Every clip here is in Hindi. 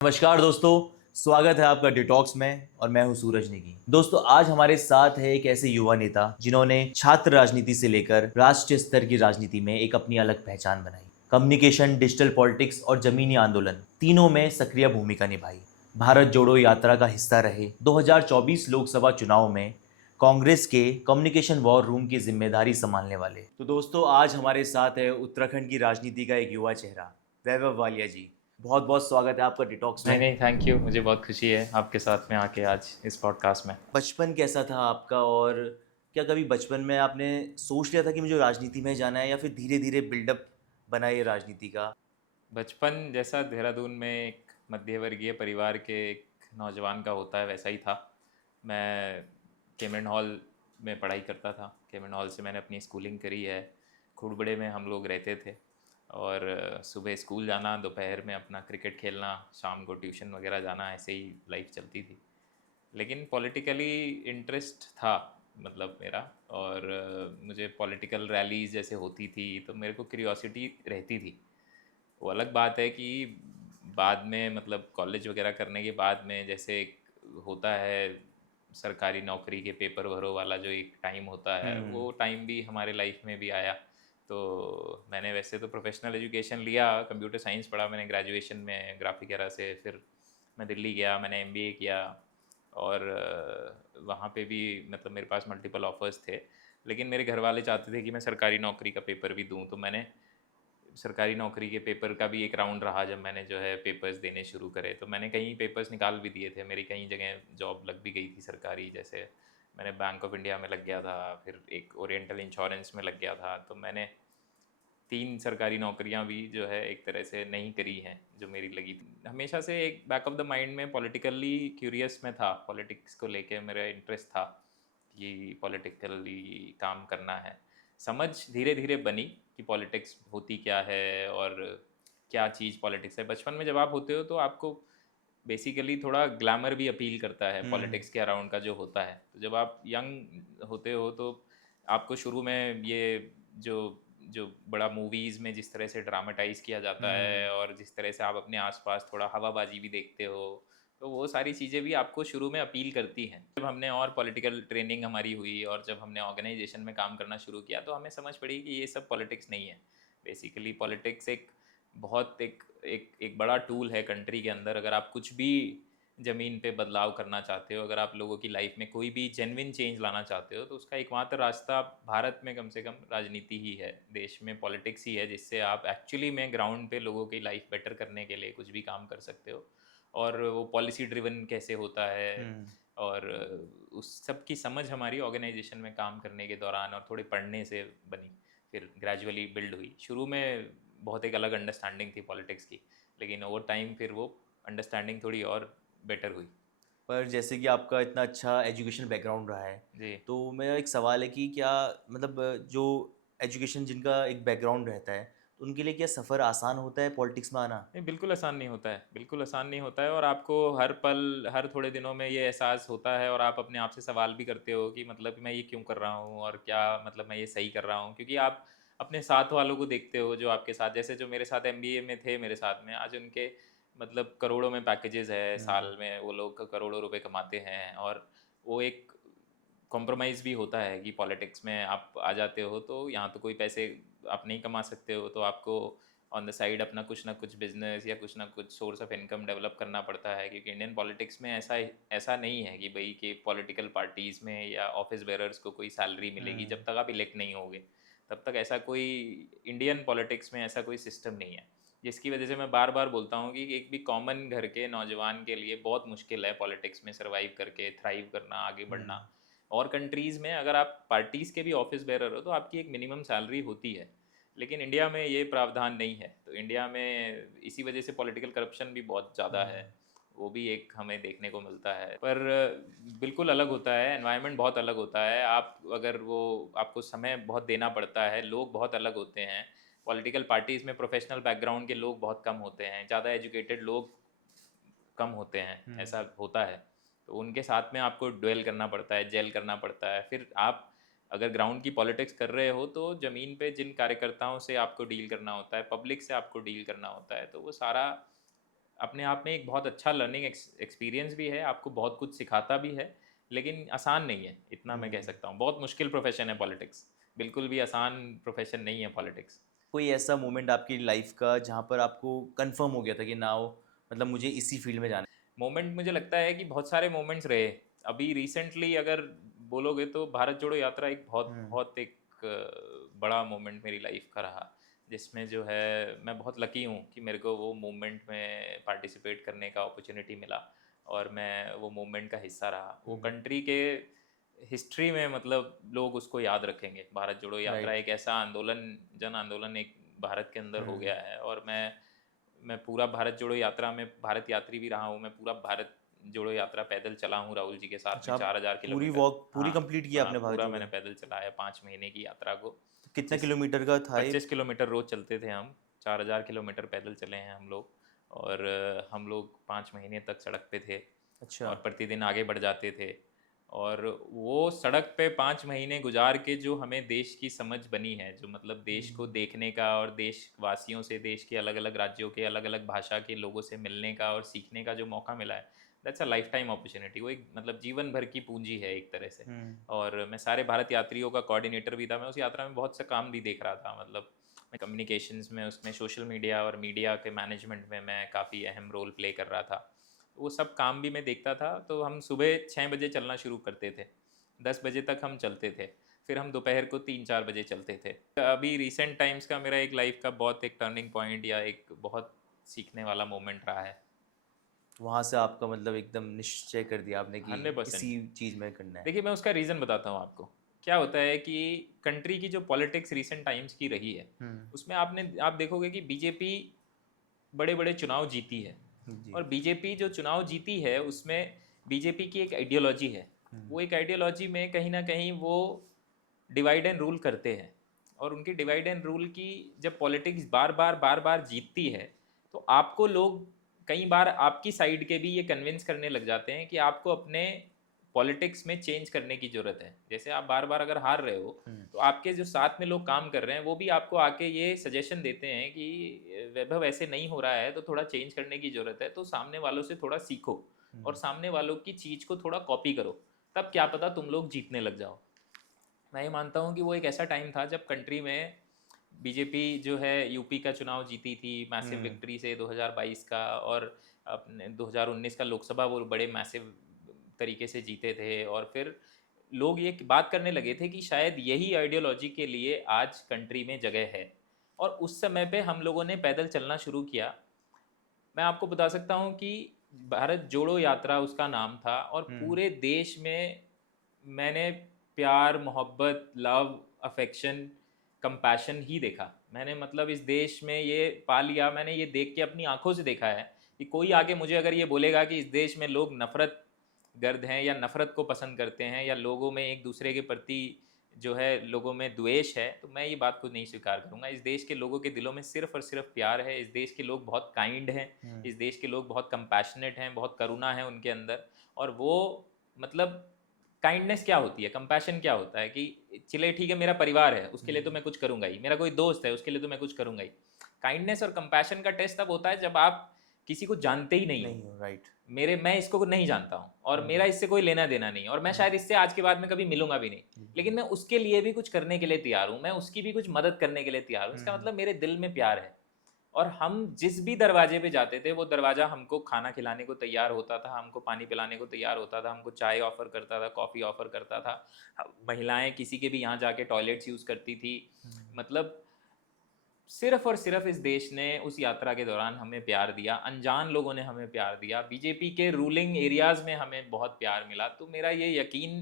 नमस्कार दोस्तों, स्वागत है आपका डिटॉक्स में और मैं हूं सूरज नेगी। दोस्तों, आज हमारे साथ है एक ऐसे युवा नेता जिन्होंने छात्र राजनीति से लेकर राष्ट्रीय स्तर की राजनीति में एक अपनी अलग पहचान बनाई। कम्युनिकेशन, डिजिटल पॉलिटिक्स और जमीनी आंदोलन तीनों में सक्रिय भूमिका निभाई। भारत जोड़ो यात्रा का हिस्सा रहे। 2024 लोकसभा चुनाव में कांग्रेस के कम्युनिकेशन वॉर रूम की जिम्मेदारी संभालने वाले। तो दोस्तों, आज हमारे साथ है उत्तराखंड की राजनीति का एक युवा चेहरा वैभव वालिया जी। बहुत बहुत स्वागत है आपका डिटॉक्स नहीं में। नहीं, थैंक यू। मुझे बहुत खुशी है आपके साथ में आके आज इस पॉडकास्ट में। बचपन कैसा था आपका, और क्या कभी बचपन में आपने सोच लिया था कि मुझे राजनीति में जाना है, या फिर धीरे धीरे बिल्डअप बना ये राजनीति का? बचपन जैसा देहरादून में एक मध्यवर्गीय परिवार के एक नौजवान का होता है वैसा ही था। मैं केमरन हॉल में पढ़ाई करता था। केमरन हॉल से मैंने अपनी स्कूलिंग करी है। खुड़बड़े में हम लोग रहते थे और सुबह स्कूल जाना, दोपहर में अपना क्रिकेट खेलना, शाम को ट्यूशन वगैरह जाना, ऐसे ही लाइफ चलती थी। लेकिन पॉलिटिकली इंटरेस्ट था, मतलब मेरा। और मुझे पॉलिटिकल रैलीज जैसे होती थी तो मेरे को क्यूरियोसिटी रहती थी। वो अलग बात है कि बाद में, मतलब कॉलेज वगैरह करने के बाद में, जैसे एक होता है सरकारी नौकरी के पेपर भरो वाला जो एक टाइम होता है, हम्म। वो टाइम भी हमारे लाइफ में भी आया। तो मैंने वैसे तो प्रोफेशनल एजुकेशन लिया, कंप्यूटर साइंस पढ़ा मैंने ग्रेजुएशन में ग्राफिक एरा से। फिर मैं दिल्ली गया, मैंने एमबीए किया और वहाँ पे भी मतलब मेरे पास मल्टीपल ऑफर्स थे। लेकिन मेरे घर वाले चाहते थे कि मैं सरकारी नौकरी का पेपर भी दूँ, तो मैंने सरकारी नौकरी के पेपर का भी एक राउंड रहा। जब मैंने जो है पेपर्स देने शुरू करे तो मैंने कई पेपर्स निकाल भी दिए थे। मेरी कई जगह जॉब लग भी गई थी सरकारी। जैसे मैंने बैंक ऑफ इंडिया में लग गया था, फिर एक ओरिएंटल इंश्योरेंस में लग गया था। तो मैंने 3 सरकारी नौकरियां भी जो है एक तरह से नहीं करी हैं जो मेरी लगी थी। हमेशा से एक बैक ऑफ द माइंड में पॉलिटिकली क्यूरियस में था, पॉलिटिक्स को लेके मेरा इंटरेस्ट था कि पॉलिटिकली काम करना है। समझ धीरे धीरे बनी कि पॉलिटिक्स होती क्या है और क्या चीज़ पॉलिटिक्स है। बचपन में जब आप होते हो तो आपको बेसिकली थोड़ा ग्लैमर भी अपील करता है हम्म। पॉलिटिक्स के अराउंड का जो होता है। तो जब आप यंग होते हो तो आपको शुरू में ये जो जो बड़ा मूवीज़ में जिस तरह से ड्रामेटाइज किया जाता हम्म। है और जिस तरह से आप अपने आसपास थोड़ा हवाबाजी भी देखते हो, तो वो सारी चीज़ें भी आपको शुरू में अपील करती हैं। जब हमने और पॉलिटिकल ट्रेनिंग हमारी हुई और जब हमने ऑर्गेनाइजेशन में काम करना शुरू किया तो हमें समझ पड़ी कि ये सब पॉलिटिक्स नहीं है। बेसिकली पॉलिटिक्स एक बहुत एक एक एक बड़ा टूल है कंट्री के अंदर। अगर आप कुछ भी ज़मीन पे बदलाव करना चाहते हो, अगर आप लोगों की लाइफ में कोई भी जेन्युइन चेंज लाना चाहते हो, तो उसका एकमात्र रास्ता भारत में कम से कम राजनीति ही है, देश में पॉलिटिक्स ही है, जिससे आप एक्चुअली में ग्राउंड पे लोगों की लाइफ बेटर करने के लिए कुछ भी काम कर सकते हो। और वो पॉलिसी ड्रिवन कैसे होता है हम्म। और उस सब की समझ हमारी ऑर्गेनाइजेशन में काम करने के दौरान और थोड़े पढ़ने से बनी। फिर ग्रेजुअली बिल्ड हुई। शुरू में बहुत एक अलग अंडरस्टैंडिंग थी पॉलिटिक्स की, लेकिन ओवर टाइम फिर वो अंडरस्टैंडिंग थोड़ी और बेटर हुई। पर जैसे कि आपका इतना अच्छा एजुकेशन बैकग्राउंड रहा है, जी। तो मेरा एक सवाल है कि क्या मतलब जो एजुकेशन जिनका एक बैकग्राउंड रहता है, तो उनके लिए क्या सफ़र आसान होता है पॉलिटिक्स में आना? नहीं, बिल्कुल आसान नहीं होता है, बिल्कुल आसान नहीं होता है। और आपको हर पल, हर थोड़े दिनों में ये एहसास होता है और आप अपने आप से सवाल भी करते हो कि मतलब मैं ये क्यों कर रहा हूँ और क्या मतलब मैं ये सही कर रहा हूँ। क्योंकि आप अपने साथ वालों को देखते हो जो आपके साथ, जैसे जो मेरे साथ एमबीए में थे मेरे साथ में, आज उनके मतलब करोड़ों में पैकेजेस है, हम्म। साल में वो लोग करोड़ों रुपए कमाते हैं। और वो एक कॉम्प्रोमाइज़ भी होता है कि पॉलिटिक्स में आप आ जाते हो तो यहाँ तो कोई पैसे आप नहीं कमा सकते हो, तो आपको ऑन द साइड अपना कुछ ना कुछ बिजनेस या कुछ ना कुछ सोर्स ऑफ इनकम डेवलप करना पड़ता है। क्योंकि इंडियन पॉलिटिक्स में ऐसा ऐसा नहीं है कि भाई कि पॉलिटिकल पार्टीज़ में या ऑफिस बेरर्स को कोई सैलरी मिलेगी हम्म। जब तक आप इलेक्ट नहीं होगे। तब तक ऐसा कोई, इंडियन पॉलिटिक्स में ऐसा कोई सिस्टम नहीं है। जिसकी वजह से मैं बार बार बोलता हूँ कि एक भी कॉमन घर के नौजवान के लिए बहुत मुश्किल है पॉलिटिक्स में सर्वाइव करके थ्राइव करना, आगे बढ़ना। हम्म। और कंट्रीज़ में अगर आप पार्टीज़ के भी ऑफिस बेरर हो तो आपकी एक मिनिमम सैलरी होती है। लेकिन इंडिया में ये प्रावधान नहीं है। तो इंडिया में इसी वजह से पॉलिटिकल करप्शन भी बहुत ज़्यादा है। हम्म। वो भी एक हमें देखने को मिलता है। पर बिल्कुल अलग होता है, एनवायरनमेंट बहुत अलग होता है। आप अगर वो, आपको समय बहुत देना पड़ता है, लोग बहुत अलग होते हैं। पॉलिटिकल पार्टीज़ में प्रोफेशनल बैकग्राउंड के लोग बहुत कम होते हैं, ज़्यादा एजुकेटेड लोग कम होते हैं, हम्म। ऐसा होता है। तो उनके साथ में आपको ड्वेल करना पड़ता है, जेल करना पड़ता है। फिर आप अगर ग्राउंड की पॉलिटिक्स कर रहे हो तो ज़मीन पे जिन कार्यकर्ताओं से आपको डील करना होता है, पब्लिक से आपको डील करना होता है, तो वो सारा अपने आप में एक बहुत अच्छा लर्निंग एक्सपीरियंस भी है, आपको बहुत कुछ सिखाता भी है, लेकिन आसान नहीं है, इतना मैं कह सकता हूँ। बहुत मुश्किल प्रोफेशन है पॉलिटिक्स, बिल्कुल भी आसान प्रोफेशन नहीं है पॉलिटिक्स। कोई ऐसा मोमेंट आपकी लाइफ का जहाँ पर आपको कंफर्म हो गया था कि नाउ मतलब मुझे इसी फील्ड में जाना मोमेंट मुझे लगता है कि बहुत सारे मोमेंट्स रहे। अभी रिसेंटली अगर बोलोगे तो भारत जोड़ो यात्रा एक बहुत है? बहुत एक बड़ा मोमेंट मेरी लाइफ का रहा, जिसमें जो है मैं बहुत लकी हूँ कि मेरे को वो मूवमेंट में पार्टिसिपेट करने का अपॉर्चुनिटी मिला और मैं वो मूवमेंट का हिस्सा रहा। वो कंट्री के हिस्ट्री में मतलब लोग उसको याद रखेंगे। भारत जोड़ो यात्रा राइट। एक ऐसा आंदोलन, जन आंदोलन एक भारत के अंदर हो गया है। और मैं पूरा भारत जोड़ो यात्रा में भारत यात्री भी रहा हूँ। मैं पूरा भारत जोड़ो यात्रा पैदल चला हूँ राहुल जी के साथ में, अच्छा, आप 4,000 पूरी किलोमीटर। वॉक पूरी हाँ, कंप्लीट किया हाँ, आपने भारत पूरा जोड़ो? मैंने पैदल चलाया 5 महीने की यात्रा को। तो कितना जिस किलोमीटर का था ये? 25 किलोमीटर रोज चलते थे हम, 4,000 किलोमीटर पैदल चले हैं हम लोग। और हम लोग 5 महीने तक सड़क पे थे अच्छा। और प्रतिदिन आगे बढ़ जाते थे। और वो सड़क पे 5 महीने गुजार के जो हमें देश की समझ बनी है, जो मतलब देश को देखने का और देशवासियों से, देश के अलग अलग राज्यों के अलग अलग भाषा के लोगों से मिलने का और सीखने का जो मौका मिला है, that's a life time opportunity. वो एक मतलब जीवन भर की पूंजी है एक तरह से। हम्म। और मैं सारे भारत यात्रियों का कोऑर्डिनेटर भी था। मैं उस यात्रा में बहुत सा काम भी देख रहा था, मतलब मैं कम्युनिकेशंस में, उसमें सोशल मीडिया और मीडिया के मैनेजमेंट में मैं काफ़ी अहम रोल प्ले कर रहा था। वो सब काम भी मैं देखता था। तो हम सुबह 6 बजे चलना शुरू करते थे, 10 बजे तक हम चलते थे, फिर हम दोपहर को 3-4 बजे चलते थे। अभी रिसेंट टाइम्स का मेरा एक लाइफ का बहुत एक टर्निंग पॉइंट या एक बहुत सीखने वाला मोमेंट रहा है। वहाँ से आपका मतलब एकदम निश्चय कर दिया आपने कि 100%। इसी चीज़ में करना है? देखिए, मैं उसका रीज़न बताता हूँ आपको। क्या होता है कि कंट्री की जो पॉलिटिक्स रिसेंट टाइम्स की रही है, हम्म। उसमें आप देखोगे कि बीजेपी बड़े बड़े चुनाव जीती है। जी। और बीजेपी जो चुनाव जीती है उसमें बीजेपी की एक आइडियोलॉजी है। वो एक आइडियोलॉजी में कहीं ना कहीं वो डिवाइड एंड रूल करते हैं। और उनकी डिवाइड एंड रूल की जब पॉलिटिक्स बार बार जीतती है, तो आपको लोग कई बार आपकी साइड के भी ये कन्विंस करने लग जाते हैं कि आपको अपने पॉलिटिक्स में चेंज करने की ज़रूरत है। जैसे आप बार बार अगर हार रहे हो, तो आपके जो साथ में लोग काम कर रहे हैं वो भी आपको आके ये सजेशन देते हैं कि वैभव ऐसे नहीं हो रहा है, तो थोड़ा चेंज करने की ज़रूरत है। तो सामने वालों से थोड़ा सीखो और सामने वालों की चीज़ को थोड़ा कॉपी करो, तब क्या पता तुम लोग जीतने लग जाओ। मैं ये मानता हूँ कि वो एक ऐसा टाइम था जब कंट्री में बीजेपी जो है यूपी का चुनाव जीती थी मैसिव विक्ट्री से 2022 का। और अपने 2019 का लोकसभा वो बड़े मैसिव तरीके से जीते थे। और फिर लोग ये बात करने लगे थे कि शायद यही आइडियोलॉजी के लिए आज कंट्री में जगह है। और उस समय पे हम लोगों ने पैदल चलना शुरू किया। मैं आपको बता सकता हूँ कि भारत जोड़ो यात्रा उसका नाम था, और पूरे देश में मैंने प्यार, मोहब्बत, लव, अफेक्शन, कंपैशन ही देखा। मैंने मतलब इस देश में ये पा लिया, मैंने ये देख के अपनी आंखों से देखा है कि कोई आगे मुझे अगर ये बोलेगा कि इस देश में लोग नफ़रत गर्द हैं या नफ़रत को पसंद करते हैं या लोगों में एक दूसरे के प्रति जो है लोगों में द्वेष है, तो मैं ये बात को नहीं स्वीकार करूँगा। इस देश के लोगों के दिलों में सिर्फ़ और सिर्फ प्यार है। इस देश के लोग बहुत काइंड हैं, इस देश के लोग बहुत कंपैशनेट हैं, बहुत करुणा है उनके अंदर। और वो मतलब काइंडनेस क्या होती है, कंपैशन क्या होता है कि चले ठीक है, मेरा परिवार है उसके लिए तो मैं कुछ करूँगा ही, मेरा कोई दोस्त है उसके लिए तो मैं कुछ करूँगा ही। काइंडनेस और कंपैशन का टेस्ट तब होता है जब आप किसी को जानते ही नहीं हो। नहीं हो, राइट। मैं इसको नहीं जानता हूँ और मेरा इससे कोई लेना देना नहीं, और मैं शायद इससे आज के बाद में कभी मिलूंगा भी नहीं, लेकिन मैं उसके लिए भी कुछ करने के लिए तैयार हूँ, मैं उसकी भी कुछ मदद करने के लिए तैयार हूँ। इसका मतलब मेरे दिल में प्यार है। और हम जिस भी दरवाजे पे जाते थे, वो दरवाज़ा हमको खाना खिलाने को तैयार होता था, हमको पानी पिलाने को तैयार होता था, हमको चाय ऑफ़र करता था, कॉफ़ी ऑफ़र करता था। महिलाएं किसी के भी यहाँ जाके टॉयलेट्स यूज़ करती थी। मतलब सिर्फ और सिर्फ इस देश ने उस यात्रा के दौरान हमें प्यार दिया, अनजान लोगों ने हमें प्यार दिया, बीजेपी के रूलिंग एरियाज़ में हमें बहुत प्यार मिला। तो मेरा ये यकीन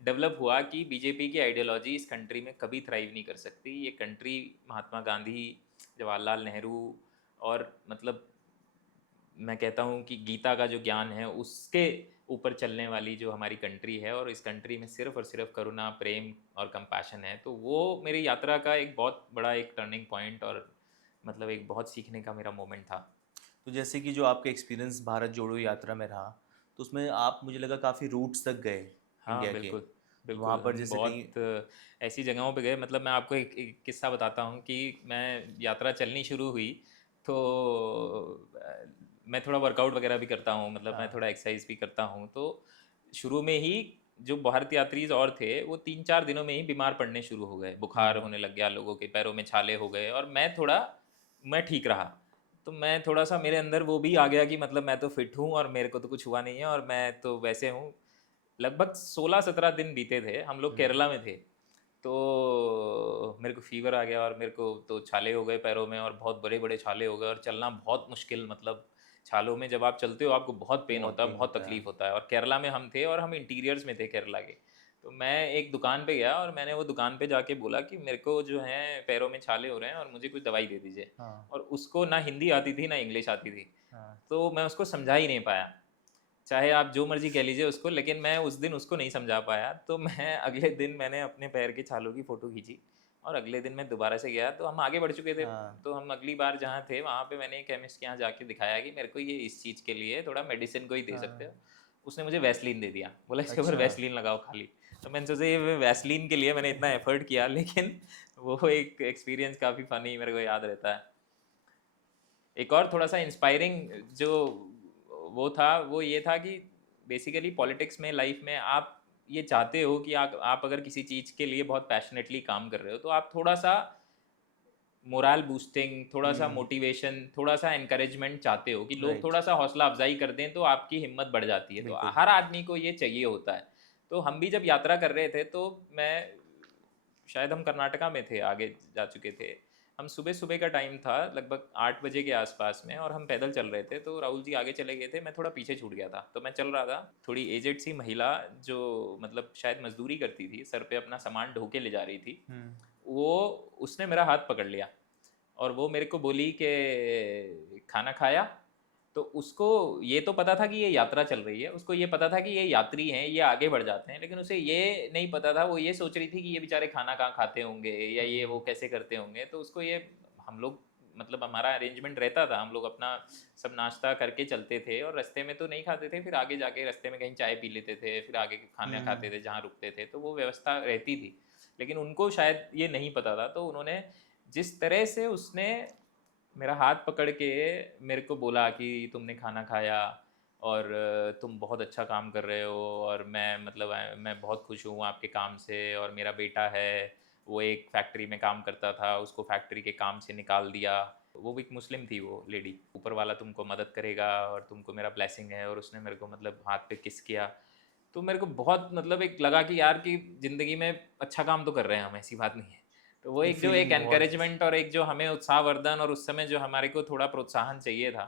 डेवलप हुआ कि बीजेपी की आइडियोलॉजी इस कंट्री में कभी थ्राइव नहीं कर सकती। ये कंट्री महात्मा गांधी, जवाहरलाल नेहरू और मतलब मैं कहता हूँ कि गीता का जो ज्ञान है उसके ऊपर चलने वाली जो हमारी कंट्री है, और इस कंट्री में सिर्फ और सिर्फ करुणा, प्रेम और कंपैशन है। तो वो मेरी यात्रा का एक बहुत बड़ा एक टर्निंग पॉइंट और मतलब एक बहुत सीखने का मेरा मोमेंट था। तो जैसे कि जो आपका एक्सपीरियंस भारत जोड़ो यात्रा में रहा, तो उसमें आप मुझे लगा काफ़ी रूट्स तक गए हाँ, इंडिया के। बिल्कुल, तो वहाँ बिल्कुल। पर हम जैसे कहीं बहुत ऐसी जगहों पे गए। मतलब मैं आपको एक किस्सा बताता हूँ कि मैं यात्रा चलनी शुरू हुई तो मैं थोड़ा वर्कआउट वगैरह भी करता हूँ, मतलब मैं हाँ। थोड़ा एक्सरसाइज भी करता हूँ। तो शुरू में ही जो भारत यात्री और थे वो 3-4 दिनों में ही बीमार पड़ने शुरू हो गए, बुखार हम्म। होने लग गया, लोगों के पैरों में छाले हो गए, और मैं ठीक रहा। तो मैं थोड़ा सा मेरे अंदर वो भी आ गया कि मतलब मैं तो फिट हूँ और मेरे को तो कुछ हुआ नहीं है और मैं तो वैसे हूँ। लगभग 16-17 दिन बीते थे, हम लोग हम्म। केरला में थे। तो मेरे को फीवर आ गया और मेरे को तो छाले हो गए पैरों में, और बहुत बड़े बड़े छाले हो गए, और चलना बहुत मुश्किल, मतलब छालों में जब आप चलते हो आपको बहुत पेन बहुत होता है, पेन बहुत होता है। तकलीफ होता है। और केरला में हम थे और हम इंटीरियर्स में थे केरला के। तो मैं एक दुकान पे गया और मैंने वो दुकान पे जाके बोला कि मेरे को जो है पैरों में छाले हो रहे हैं और मुझे कुछ दवाई दे दीजिए। हाँ। और उसको ना हिंदी आती थी ना इंग्लिश आती थी, हाँ। तो मैं उसको समझा ही नहीं पाया। चाहे आप जो मर्जी कह लीजिए उसको, लेकिन मैं उस दिन उसको नहीं समझा पाया। तो मैं अगले दिन मैंने अपने पैर के छालों की फ़ोटो खींची, और अगले दिन मैं दोबारा से गया, तो हम आगे बढ़ चुके थे। हाँ। तो हम अगली बार जहाँ थे वहाँ पे मैंने केमिस्ट के यहाँ जाके दिखाया कि मेरे को ये इस चीज़ के लिए थोड़ा मेडिसिन को ही दे सकते हो। हाँ। उसने मुझे वैसलीन दे दिया, बोला इसके ऊपर अच्छा। वैसलीन लगाओ खाली। तो मैंने सोचा ये वैसलीन के लिए मैंने इतना एफर्ट किया, लेकिन वो एक एक्सपीरियंस काफ़ी फ़नी मेरे को याद रहता है। एक और थोड़ा सा इंस्पायरिंग जो वो था वो ये था कि बेसिकली पॉलिटिक्स में, लाइफ में आप ये चाहते हो कि आप अगर किसी चीज़ के लिए बहुत पैशनेटली काम कर रहे हो तो आप थोड़ा सा मोरल बूस्टिंग, थोड़ा सा हम्म। मोटिवेशन, थोड़ा सा encouragement चाहते हो कि लोग राइट। थोड़ा सा हौसला अफजाई कर दें, तो आपकी हिम्मत बढ़ जाती है। तो बिल्कुल। हर आदमी को ये चाहिए होता है। तो हम भी जब यात्रा कर रहे थे तो मैं शायद हम कर्नाटका में थे, आगे जा चुके थे। हम सुबह सुबह का टाइम था, लगभग 8 बजे के आसपास में, और हम पैदल चल रहे थे। तो राहुल जी आगे चले गए थे, मैं थोड़ा पीछे छूट गया था। तो मैं चल रहा था, थोड़ी एजेड सी महिला जो मतलब शायद मजदूरी करती थी, सर पे अपना सामान ढो के ले जा रही थी, हम्म। वो उसने मेरा हाथ पकड़ लिया और वो मेरे को बोली कि खाना खाया। तो उसको ये तो पता था कि ये यात्रा चल रही है, उसको ये पता था कि ये यात्री हैं, ये आगे बढ़ जाते हैं, लेकिन उसे ये नहीं पता था, वो ये सोच रही थी कि ये बेचारे खाना कहाँ खाते होंगे या ये वो हम्म। कैसे करते होंगे। तो उसको ये, हम लोग मतलब हमारा अरेंजमेंट रहता था, हम लोग अपना सब नाश्ता करके चलते थे और रास्ते में तो नहीं खाते थे, फिर आगे जाके रास्ते में कहीं चाय पी लेते थे, फिर आगे खाना खाते थे जहाँ रुकते थे। तो वो व्यवस्था रहती थी, लेकिन उनको शायद ये नहीं पता था। तो उन्होंने जिस तरह से उसने मेरा हाथ पकड़ के मेरे को बोला कि तुमने खाना खाया और तुम बहुत अच्छा काम कर रहे हो, और मैं मतलब मैं बहुत खुश हूँ आपके काम से, और मेरा बेटा है वो एक फैक्ट्री में काम करता था, उसको फैक्ट्री के काम से निकाल दिया। वो भी एक मुस्लिम थी वो लेडी। ऊपर वाला तुमको मदद करेगा और तुमको मेरा ब्लेसिंग है, और उसने मेरे को मतलब हाथ पे किस किया। तो मेरे को बहुत मतलब एक लगा कि यार कि ज़िंदगी में अच्छा काम तो कर रहे हैं हम, ऐसी बात नहीं है। तो वो ये एक जो एक फीलिंग बहुत। एनकरेजमेंट और एक जो हमें उत्साहवर्धन, और उस समय जो हमारे को थोड़ा प्रोत्साहन चाहिए था,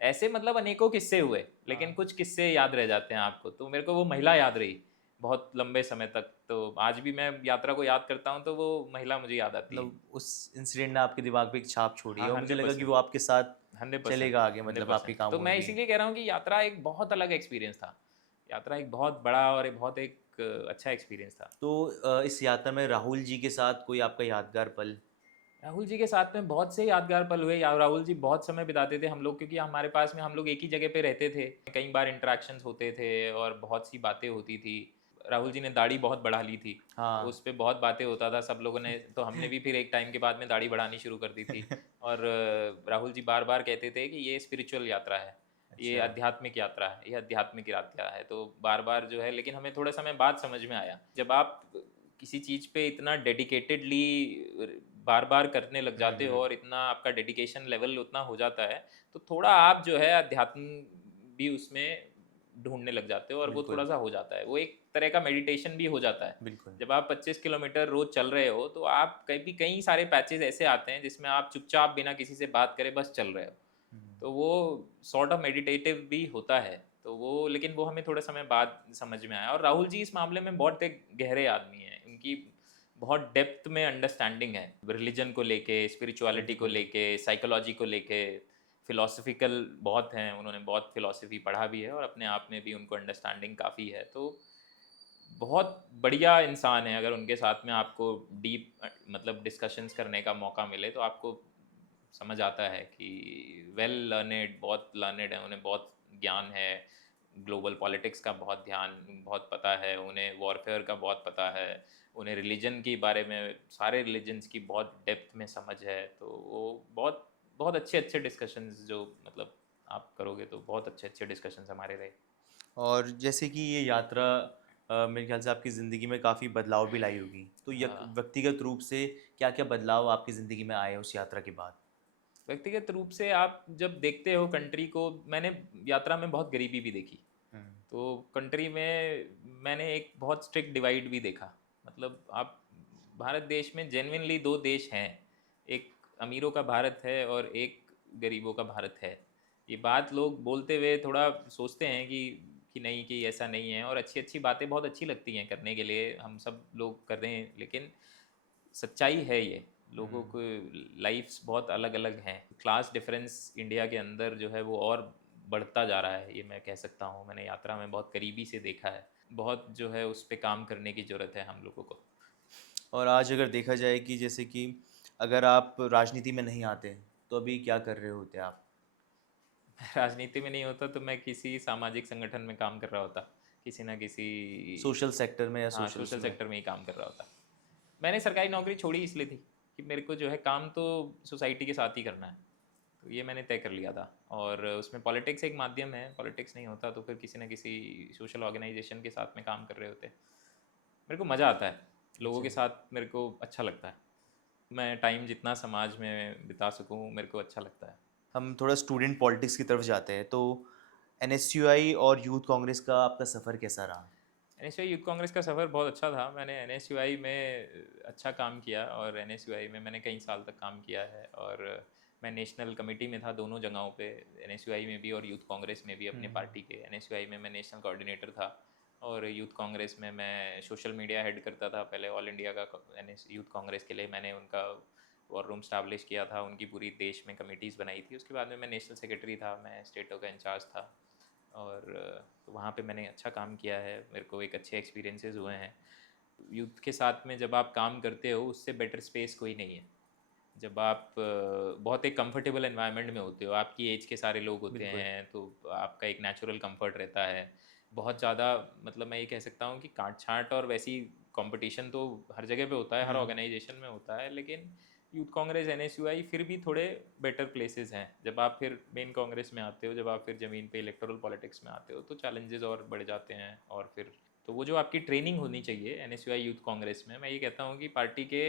ऐसे मतलब अनेकों किस्से हुए, लेकिन हाँ। कुछ किस्से याद रह जाते हैं आपको। तो मेरे को वो महिला याद रही बहुत लंबे समय तक। तो आज भी मैं यात्रा को याद करता हूँ तो वो महिला मुझे याद आती है। मतलब उस इंसिडेंट ने आपके दिमाग पे एक छाप छोड़ी है हाँ, और मुझे हंड्रेड लगा कि परसेंट वो आपके साथ 100%, चलेगा आगे, हंड्रेड मतलब आपके परसेंट। काम तो और मैं भी। इसीलिए कह रहा हूँ कि यात्रा एक बहुत अलग एक्सपीरियंस था। यात्रा एक बहुत बड़ा और एक बहुत एक अच्छा एक्सपीरियंस था। तो इस यात्रा में राहुल जी के साथ कोई आपका यादगार पल? राहुल जी के साथ में बहुत से यादगार पल हुए। या राहुल जी बहुत समय बिताते थे हम लोग, क्योंकि हमारे पास में हम लोग एक ही जगह पे रहते थे। कई बार इंटरेक्शंस होते थे और बहुत सी बातें होती थी। राहुल जी ने दाढ़ी बहुत बढ़ा ली थी, तो हाँ। उस पे बहुत बातें होता था सब लोगों ने। तो हमने भी फिर एक टाइम के बाद में दाढ़ी बढ़ानी शुरू कर दी थी। और राहुल जी बार बार कहते थे कि ये स्पिरिचुअल यात्रा है, ये अच्छा। आध्यात्मिक यात्रा है, ये आध्यात्मिक यात्रा है। तो बार बार जो है, लेकिन हमें थोड़ा समय बाद समझ में आया, जब आप किसी चीज़ पे इतना डेडिकेटेडली बार बार करने लग जाते हो हम्म। और इतना आपका डेडिकेशन लेवल उतना हो जाता है, तो थोड़ा आप जो है अध्यात्म भी उसमें ढूंढने लग जाते हो, और वो थोड़ा बिल्कुल। सा हो जाता है, वो एक तरह का मेडिटेशन भी हो जाता है। बिल्कुल। जब आप 25 किलोमीटर रोज चल रहे हो तो आप कई सारे पैचेस ऐसे आते हैं जिसमें आप चुपचाप बिना किसी से बात करे बस चल रहे हो। हम्म। तो वो सॉर्ट ऑफ मेडिटेटिव भी होता है। तो वो, लेकिन वो हमें थोड़े समय बाद समझ में आया। और राहुल जी इस मामले में बहुत एक गहरे आदमी हैं, उनकी बहुत डेप्थ में अंडरस्टैंडिंग है रिलीजन को लेके, स्पिरिचुअलिटी को बिल्कुल। लेके, साइकोलॉजी को लेके। फिलोसफिकल बहुत हैं, उन्होंने बहुत फिलोसफी पढ़ा भी है और अपने आप में भी उनको अंडरस्टैंडिंग काफ़ी है। तो बहुत बढ़िया इंसान है। अगर उनके साथ में आपको डीप मतलब डिस्कशंस करने का मौका मिले तो आपको समझ आता है कि वेल लर्नेड, बहुत लर्नेड है, उन्हें बहुत ज्ञान है। ग्लोबल पॉलिटिक्स का बहुत ध्यान, बहुत पता है उन्हें, वॉरफेयर का बहुत पता है उन्हें, रिलीजन के बारे में, सारे रिलीजन्स की बहुत डेप्थ में समझ है। तो वो बहुत बहुत अच्छे अच्छे डिस्कशंस जो मतलब आप करोगे तो बहुत अच्छे अच्छे डिस्कशंस हमारे रहे। और जैसे कि ये यात्रा मेरे ख्याल से आपकी ज़िंदगी में काफ़ी बदलाव भी लाई होगी, तो हाँ, व्यक्तिगत रूप से क्या क्या बदलाव आपकी ज़िंदगी में आए उस यात्रा के बाद? व्यक्तिगत रूप से आप जब देखते हो कंट्री को, मैंने यात्रा में बहुत गरीबी भी देखी। हम्म। तो कंट्री में मैंने एक बहुत स्ट्रिक्ट डिवाइड भी देखा। मतलब आप भारत देश में जेन्युइनली दो देश हैं, एक अमीरों का भारत है और एक गरीबों का भारत है। ये बात लोग बोलते हुए थोड़ा सोचते हैं कि नहीं, कि ऐसा नहीं है, और अच्छी अच्छी बातें बहुत अच्छी लगती हैं करने के लिए, हम सब लोग कर रहे हैं, लेकिन सच्चाई है ये। लोगों को लाइफ्स बहुत अलग अलग हैं। क्लास डिफरेंस इंडिया के अंदर जो है वो और बढ़ता जा रहा है, ये मैं कह सकता हूँ। मैंने यात्रा में बहुत करीबी से देखा है। बहुत जो है उस पे काम करने की ज़रूरत है हम लोगों को। और आज अगर देखा जाए कि जैसे कि अगर आप राजनीति में नहीं आते तो अभी क्या कर रहे होते आप? राजनीति में नहीं होता तो मैं किसी सामाजिक संगठन में काम कर रहा होता, किसी ना किसी। सोशल सेक्टर में या हाँ, सोशल सोशल उसमें? सेक्टर में ही काम कर रहा होता। मैंने सरकारी नौकरी छोड़ी इसलिए थी कि मेरे को जो है काम तो सोसाइटी के साथ ही करना है। तो ये मैंने तय कर लिया था, और उसमें पॉलिटिक्स एक माध्यम है। पॉलिटिक्स नहीं होता तो फिर किसी न किसी सोशल ऑर्गेनाइजेशन के साथ में काम कर रहे होते। मेरे को मज़ा आता है, लोगों के अच्छा। साथ मेरे को अच्छा लगता है। मैं टाइम जितना समाज में बिता सकूं मेरे को अच्छा लगता है। हम थोड़ा स्टूडेंट पॉलिटिक्स की तरफ जाते हैं, तो एनएसयूआई और यूथ कांग्रेस का आपका सफ़र कैसा रहा? एनएसयूआई यूथ कांग्रेस का सफ़र बहुत अच्छा था। मैंने एनएसयूआई में अच्छा काम किया, और एनएसयूआई में मैंने कई साल तक काम किया है, और मैं नेशनल कमेटी में था दोनों जगहों पे, एनएसयूआई में भी और यूथ कांग्रेस में भी अपने पार्टी के। एनएसयूआई में मैं नेशनल कोऑर्डिनेटर था, और यूथ कांग्रेस में मैं सोशल मीडिया हेड करता था। पहले ऑल इंडिया का एनएस यूथ कांग्रेस के लिए मैंने उनका वॉर रूम स्टैब्लिश किया था, उनकी पूरी देश में कमिटीज़ बनाई थी। उसके बाद में मैं नेशनल सेक्रेटरी था, मैं स्टेटों का इंचार्ज था, और तो वहाँ पे मैंने अच्छा काम किया है। मेरे को एक अच्छे एक्सपीरियंसेस हुए हैं। यूथ के साथ में जब आप काम करते हो उससे बेटर स्पेस कोई नहीं है। जब आप बहुत एक कंफर्टेबल एनवायरनमेंट में होते हो, आपकी एज के सारे लोग होते बिल्कुल। हैं, तो आपका एक नेचुरल कंफर्ट रहता है। बहुत ज़्यादा, मतलब मैं ये कह सकता हूँ कि काट छाँट और वैसी कंपटीशन तो हर जगह पे होता है, हर हम्म। ऑर्गेनाइजेशन में होता है, लेकिन यूथ कांग्रेस एनएसयूआई फिर भी थोड़े बेटर प्लेसेस हैं। जब आप फिर मेन कांग्रेस में आते हो, जब आप फिर ज़मीन पे इलेक्टोरल पॉलिटिक्स में आते हो, तो चैलेंजेस और बढ़ जाते हैं। और फिर तो वो जो आपकी ट्रेनिंग होनी चाहिए एनएसयूआई यूथ कांग्रेस में, मैं ये कहता हूँ कि पार्टी के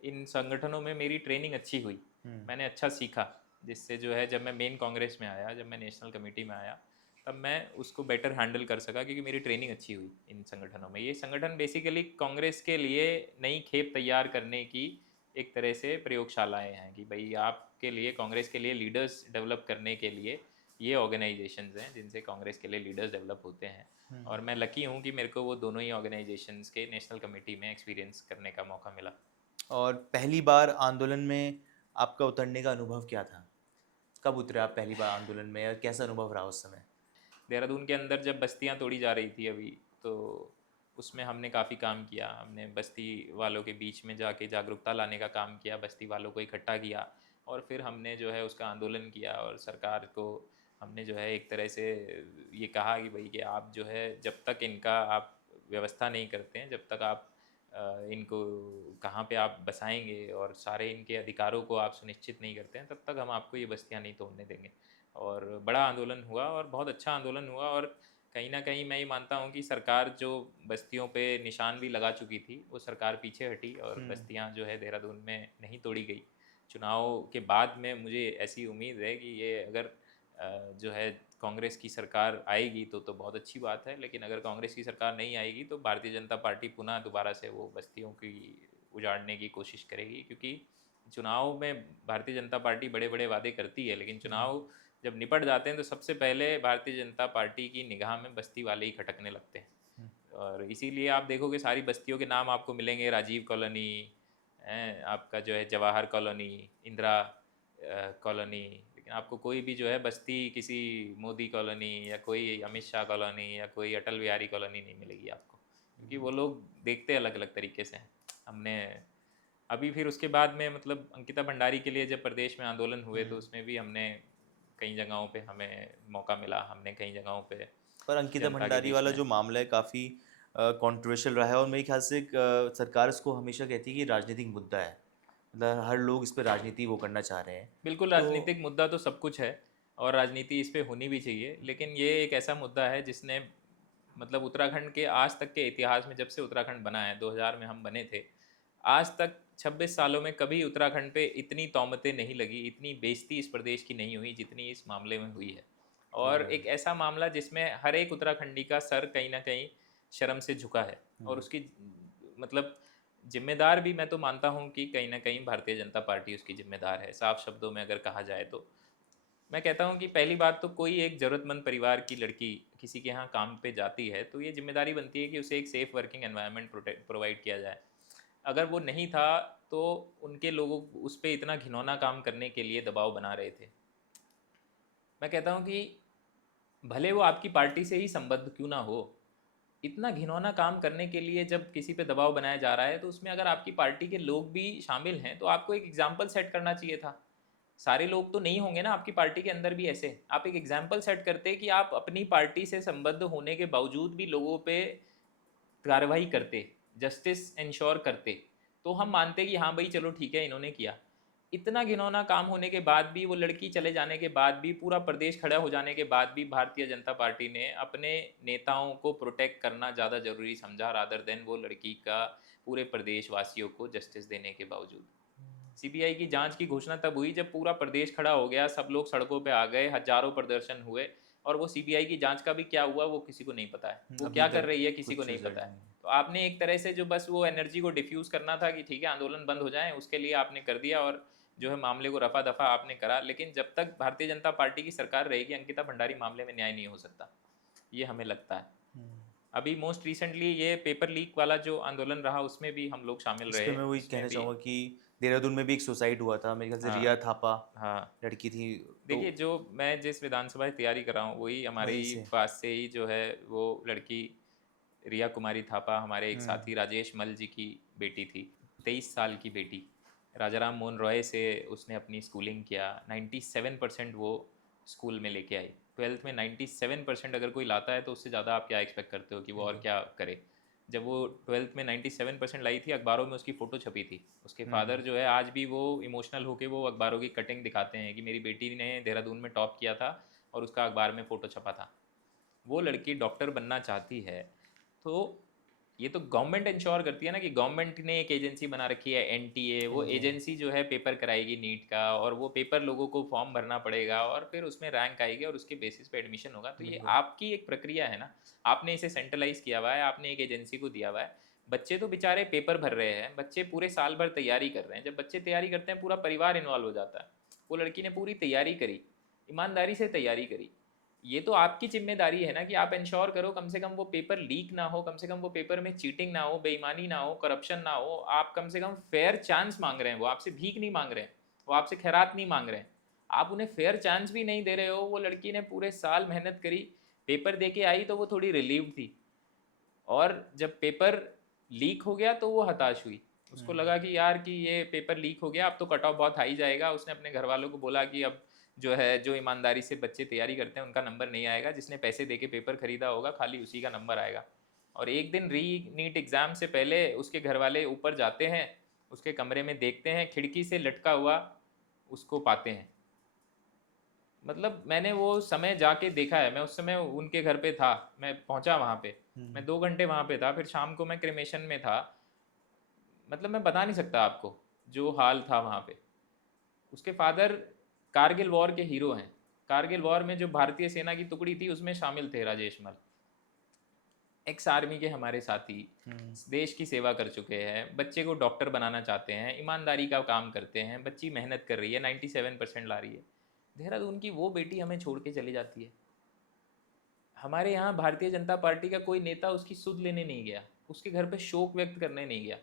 इन संगठनों में मेरी ट्रेनिंग अच्छी हुई। हम्म। मैंने अच्छा सीखा, जिससे जो है जब मैं मेन कांग्रेस में आया, जब मैं नेशनल कमेटी में आया, तब मैं उसको बेटर हैंडल कर सका, क्योंकि मेरी ट्रेनिंग अच्छी हुई इन संगठनों में। ये संगठन बेसिकली कांग्रेस के लिए नई खेप तैयार करने की एक तरह से प्रयोगशालाएं हैं, कि भाई आपके लिए, कांग्रेस के लिए लीडर्स डेवलप करने के लिए ये ऑर्गेनाइजेशंस हैं जिनसे कांग्रेस के लिए लीडर्स डेवलप होते हैं। और मैं लकी हूँ कि मेरे को वो दोनों ही ऑर्गेनाइजेशंस के नेशनल कमेटी में एक्सपीरियंस करने का मौका मिला। और पहली बार आंदोलन में आपका उतरने का अनुभव क्या था? कब उतरे आप पहली बार आंदोलन में और कैसा अनुभव रहा उस समय? देहरादून के अंदर जब बस्तियां तोड़ी जा रही थी अभी, तो उसमें हमने काफ़ी काम किया। हमने बस्ती वालों के बीच में जाके जागरूकता लाने का काम किया, बस्ती वालों को इकट्ठा किया, और फिर हमने जो है उसका आंदोलन किया, और सरकार को हमने जो है एक तरह से ये कहा कि भाई कि आप जो है जब तक इनका आप व्यवस्था नहीं करते हैं, जब तक आप इनको कहाँ पे आप बसाएंगे और सारे इनके अधिकारों को आप सुनिश्चित नहीं करते हैं, तब तक हम आपको ये बस्तियाँ नहीं तोड़ने देंगे। और बड़ा आंदोलन हुआ, और बहुत अच्छा आंदोलन हुआ। और कहीं ना कहीं मैं ये मानता हूँ कि सरकार जो बस्तियों पे निशान भी लगा चुकी थी, वो सरकार पीछे हटी, और हम्म। बस्तियाँ जो है देहरादून में नहीं तोड़ी गई। चुनाव के बाद में मुझे ऐसी उम्मीद है कि ये अगर जो है कांग्रेस की सरकार आएगी तो बहुत अच्छी बात है, लेकिन अगर कांग्रेस की सरकार नहीं आएगी तो भारतीय जनता पार्टी पुनः दोबारा से वो बस्तियों की उजाड़ने की कोशिश करेगी। क्योंकि चुनाव में भारतीय जनता पार्टी बड़े बड़े वादे करती है, लेकिन चुनाव जब निपट जाते हैं तो सबसे पहले भारतीय जनता पार्टी की निगाह में बस्ती वाले ही खटकने लगते हैं। और इसीलिए आप देखोगे सारी बस्तियों के नाम आपको मिलेंगे, राजीव कॉलोनी, आपका जो है जवाहर कॉलोनी, इंदिरा कॉलोनी, लेकिन आपको कोई भी जो है बस्ती किसी मोदी कॉलोनी या कोई अमित शाह कॉलोनी या कोई अटल बिहारी कॉलोनी नहीं मिलेगी आपको, क्योंकि वो लोग देखते अलग अलग तरीके से हैं। हमने अभी फिर उसके बाद में, मतलब अंकिता भंडारी के लिए जब प्रदेश में आंदोलन हुए तो उसमें भी हमने कई जगहों पे हमें मौका मिला, हमने कई जगहों पे पर अंकिता जनता के भंडारी बीच वाला में। जो मामला है काफ़ी कंट्रोवर्शियल रहा है, और मेरे ख्याल से सरकार इसको हमेशा कहती है कि राजनीतिक मुद्दा है, मतलब हर लोग इस पर राजनीति वो करना चाह रहे हैं। बिल्कुल तो राजनीतिक मुद्दा तो सब कुछ है, और राजनीति इस पे होनी भी चाहिए, लेकिन ये एक ऐसा मुद्दा है जिसने मतलब उत्तराखंड के आज तक के इतिहास में, जब से उत्तराखंड बना है 2000 में हम बने थे, आज तक 26 सालों में कभी उत्तराखंड पे इतनी तौमतें नहीं लगी, इतनी बेइज्जती इस प्रदेश की नहीं हुई जितनी इस मामले में हुई है। और एक ऐसा मामला जिसमें हर एक उत्तराखंडी का सर कहीं ना कहीं शर्म से झुका है, और उसकी मतलब जिम्मेदार भी मैं तो मानता हूँ कि कहीं ना कहीं भारतीय जनता पार्टी उसकी जिम्मेदार है, साफ शब्दों में अगर कहा जाए तो। मैं कहता हूँ कि पहली बात तो कोई एक ज़रूरतमंद परिवार की लड़की किसी के यहाँ काम पे जाती है तो ये जिम्मेदारी बनती है कि उसे एक सेफ़ वर्किंग एनवायरनमेंट प्रोवाइड किया जाए। अगर वो नहीं था तो उनके लोगों उस पर इतना घिनौना काम करने के लिए दबाव बना रहे थे। मैं कहता हूँ कि भले वो आपकी पार्टी से ही संबद्ध क्यों ना हो, इतना घिनौना काम करने के लिए जब किसी पे दबाव बनाया जा रहा है तो उसमें अगर आपकी पार्टी के लोग भी शामिल हैं तो आपको एक एग्जाम्पल सेट करना चाहिए था। सारे लोग तो नहीं होंगे ना आपकी पार्टी के अंदर भी ऐसे, आप एक एग्जाम्पल सेट करते कि आप अपनी पार्टी से संबद्ध होने के बावजूद भी लोगों पे कार्रवाई करते, जस्टिस इंश्योर करते, तो हम मानते कि हाँ भाई चलो ठीक है इन्होंने किया। इतना घिनौना काम होने के बाद भी, वो लड़की चले जाने के बाद भी, पूरा प्रदेश खड़ा हो जाने के बाद भी भारतीय जनता पार्टी ने अपने नेताओं को प्रोटेक्ट करना ज़्यादा ज़रूरी समझा रादर देन वो लड़की का पूरे प्रदेश वासियों को जस्टिस देने के बावजूद। सीबीआई की जांच की घोषणा तब हुई जब पूरा प्रदेश खड़ा हो गया, सब लोग सड़कों पे आ गए, हजारों प्रदर्शन हुए, और वो सीबीआई की जांच का भी क्या हुआ वो किसी को नहीं पता है, वो अभी क्या कर तक रही है किसी को कुछ नहीं रिजल्ट पता है। नहीं। तो आपने एक तरह से जो बस वो एनर्जी को डिफ्यूज़ करना था कि ठीक है आंदोलन बंद हो जाए, उसके लिए आपने कर दिया और जो है मामले को रफा दफा आपने करा। लेकिन जब तक भारतीय जनता पार्टी की सरकार रहेगी, अंकिता भंडारी मामले में न्याय नहीं हो सकता, ये हमें लगता है। अभी मोस्ट रिसेंटली ये पेपर लीक वाला जो आंदोलन रहा उसमें भी हम लोग शामिल इस पे रहे, मैं वही उसमें कहना भी। चाहूँगा कि देहरादून में भी एक सुसाइड हुआ था, मेरे ख्याल से रिया हाँ थापा हाँ। लड़की थी, तो देखिए जो मैं जिस विधानसभा की तैयारी कर रहा हूँ वही हमारे वहीं ही से। पास से ही जो है वो लड़की रिया कुमारी थापा, हमारे एक हम्म। साथी राजेश मल जी की बेटी थी, 23 साल की बेटी। राजाराम मोहन रॉय से उसने अपनी स्कूलिंग किया, 97% वो स्कूल में लेके आई। 12th में 97% अगर कोई लाता है तो उससे ज़्यादा आप क्या एक्सपेक्ट करते हो कि वो और बिल्कुल। क्या करे। जब वो 12th में 97% लाई थी, अखबारों में उसकी फ़ोटो छपी थी। उसके फादर जो है आज भी वो इमोशनल होके वो अखबारों की कटिंग दिखाते हैं कि मेरी बेटी ने देहरादून में टॉप किया था और उसका अखबार में फ़ोटो छपा था। वो लड़की डॉक्टर बनना चाहती है तो ये तो गवर्नमेंट इंश्योर करती है ना, कि गवर्नमेंट ने एक एजेंसी बना रखी है एनटीए, वो एनडीए। एजेंसी जो है पेपर कराएगी नीट का, और वो पेपर लोगों को फॉर्म भरना पड़ेगा और फिर उसमें रैंक आएगी और उसके बेसिस पे एडमिशन होगा। तो ये बिल्कुल। आपकी एक प्रक्रिया है ना, आपने इसे सेंट्रलाइज किया हुआ है, आपने एक एजेंसी को दिया हुआ है। बच्चे तो बेचारे पेपर भर रहे हैं, बच्चे पूरे साल भर तैयारी कर रहे हैं। जब बच्चे तैयारी करते हैं पूरा परिवार इन्वॉल्व हो जाता है। वो लड़की ने पूरी तैयारी करी, ईमानदारी से तैयारी करी। ये तो आपकी जिम्मेदारी है ना कि आप इंश्योर करो कम से कम वो पेपर लीक ना हो, कम से कम वो पेपर में चीटिंग ना हो, बेईमानी ना हो, करप्शन ना हो। आप कम से कम फेयर चांस मांग रहे हैं, वो आपसे भीख नहीं मांग रहे हैं, वो आपसे खैरात नहीं मांग रहे हैं, आप उन्हें फेयर चांस भी नहीं दे रहे हो। वो लड़की ने पूरे साल मेहनत करी, पेपर दे के आई तो वो थोड़ी रिलीव थी, और जब पेपर लीक हो गया तो वो हताश हुई। उसको लगा कि यार कि ये पेपर लीक हो गया, अब तो कट ऑफ बहुत हाई जाएगा। उसने अपने घर वालों को बोला कि अब जो है, जो ईमानदारी से बच्चे तैयारी करते हैं उनका नंबर नहीं आएगा, जिसने पैसे दे के पेपर खरीदा होगा खाली उसी का नंबर आएगा। और एक दिन री नीट एग्ज़ाम से पहले उसके घर वाले ऊपर जाते हैं, उसके कमरे में देखते हैं, खिड़की से लटका हुआ उसको पाते हैं। मतलब मैंने वो समय जाके देखा है, मैं उस समय उनके घर पे था, मैं पहुंचा वहाँ पे, मैं 2 घंटे वहाँ पे था, फिर शाम को मैं क्रिमेशन में था। मतलब मैं बता नहीं सकता आपको जो हाल था वहाँ पे। उसके फादर कारगिल वॉर के हीरो हैं, कारगिल वॉर में जो भारतीय सेना की टुकड़ी थी उसमें शामिल थे राजेश मल, एक्स आर्मी के हमारे साथी, देश की सेवा कर चुके हैं, बच्चे को डॉक्टर बनाना चाहते हैं, ईमानदारी का काम करते हैं, बच्ची मेहनत कर रही है, 97% ला रही है। देहरादून की वो बेटी हमें छोड़ के चली जाती है। हमारे यहाँ भारतीय जनता पार्टी का कोई नेता उसकी सुध लेने नहीं गया, उसके घर पे शोक व्यक्त करने नहीं गया।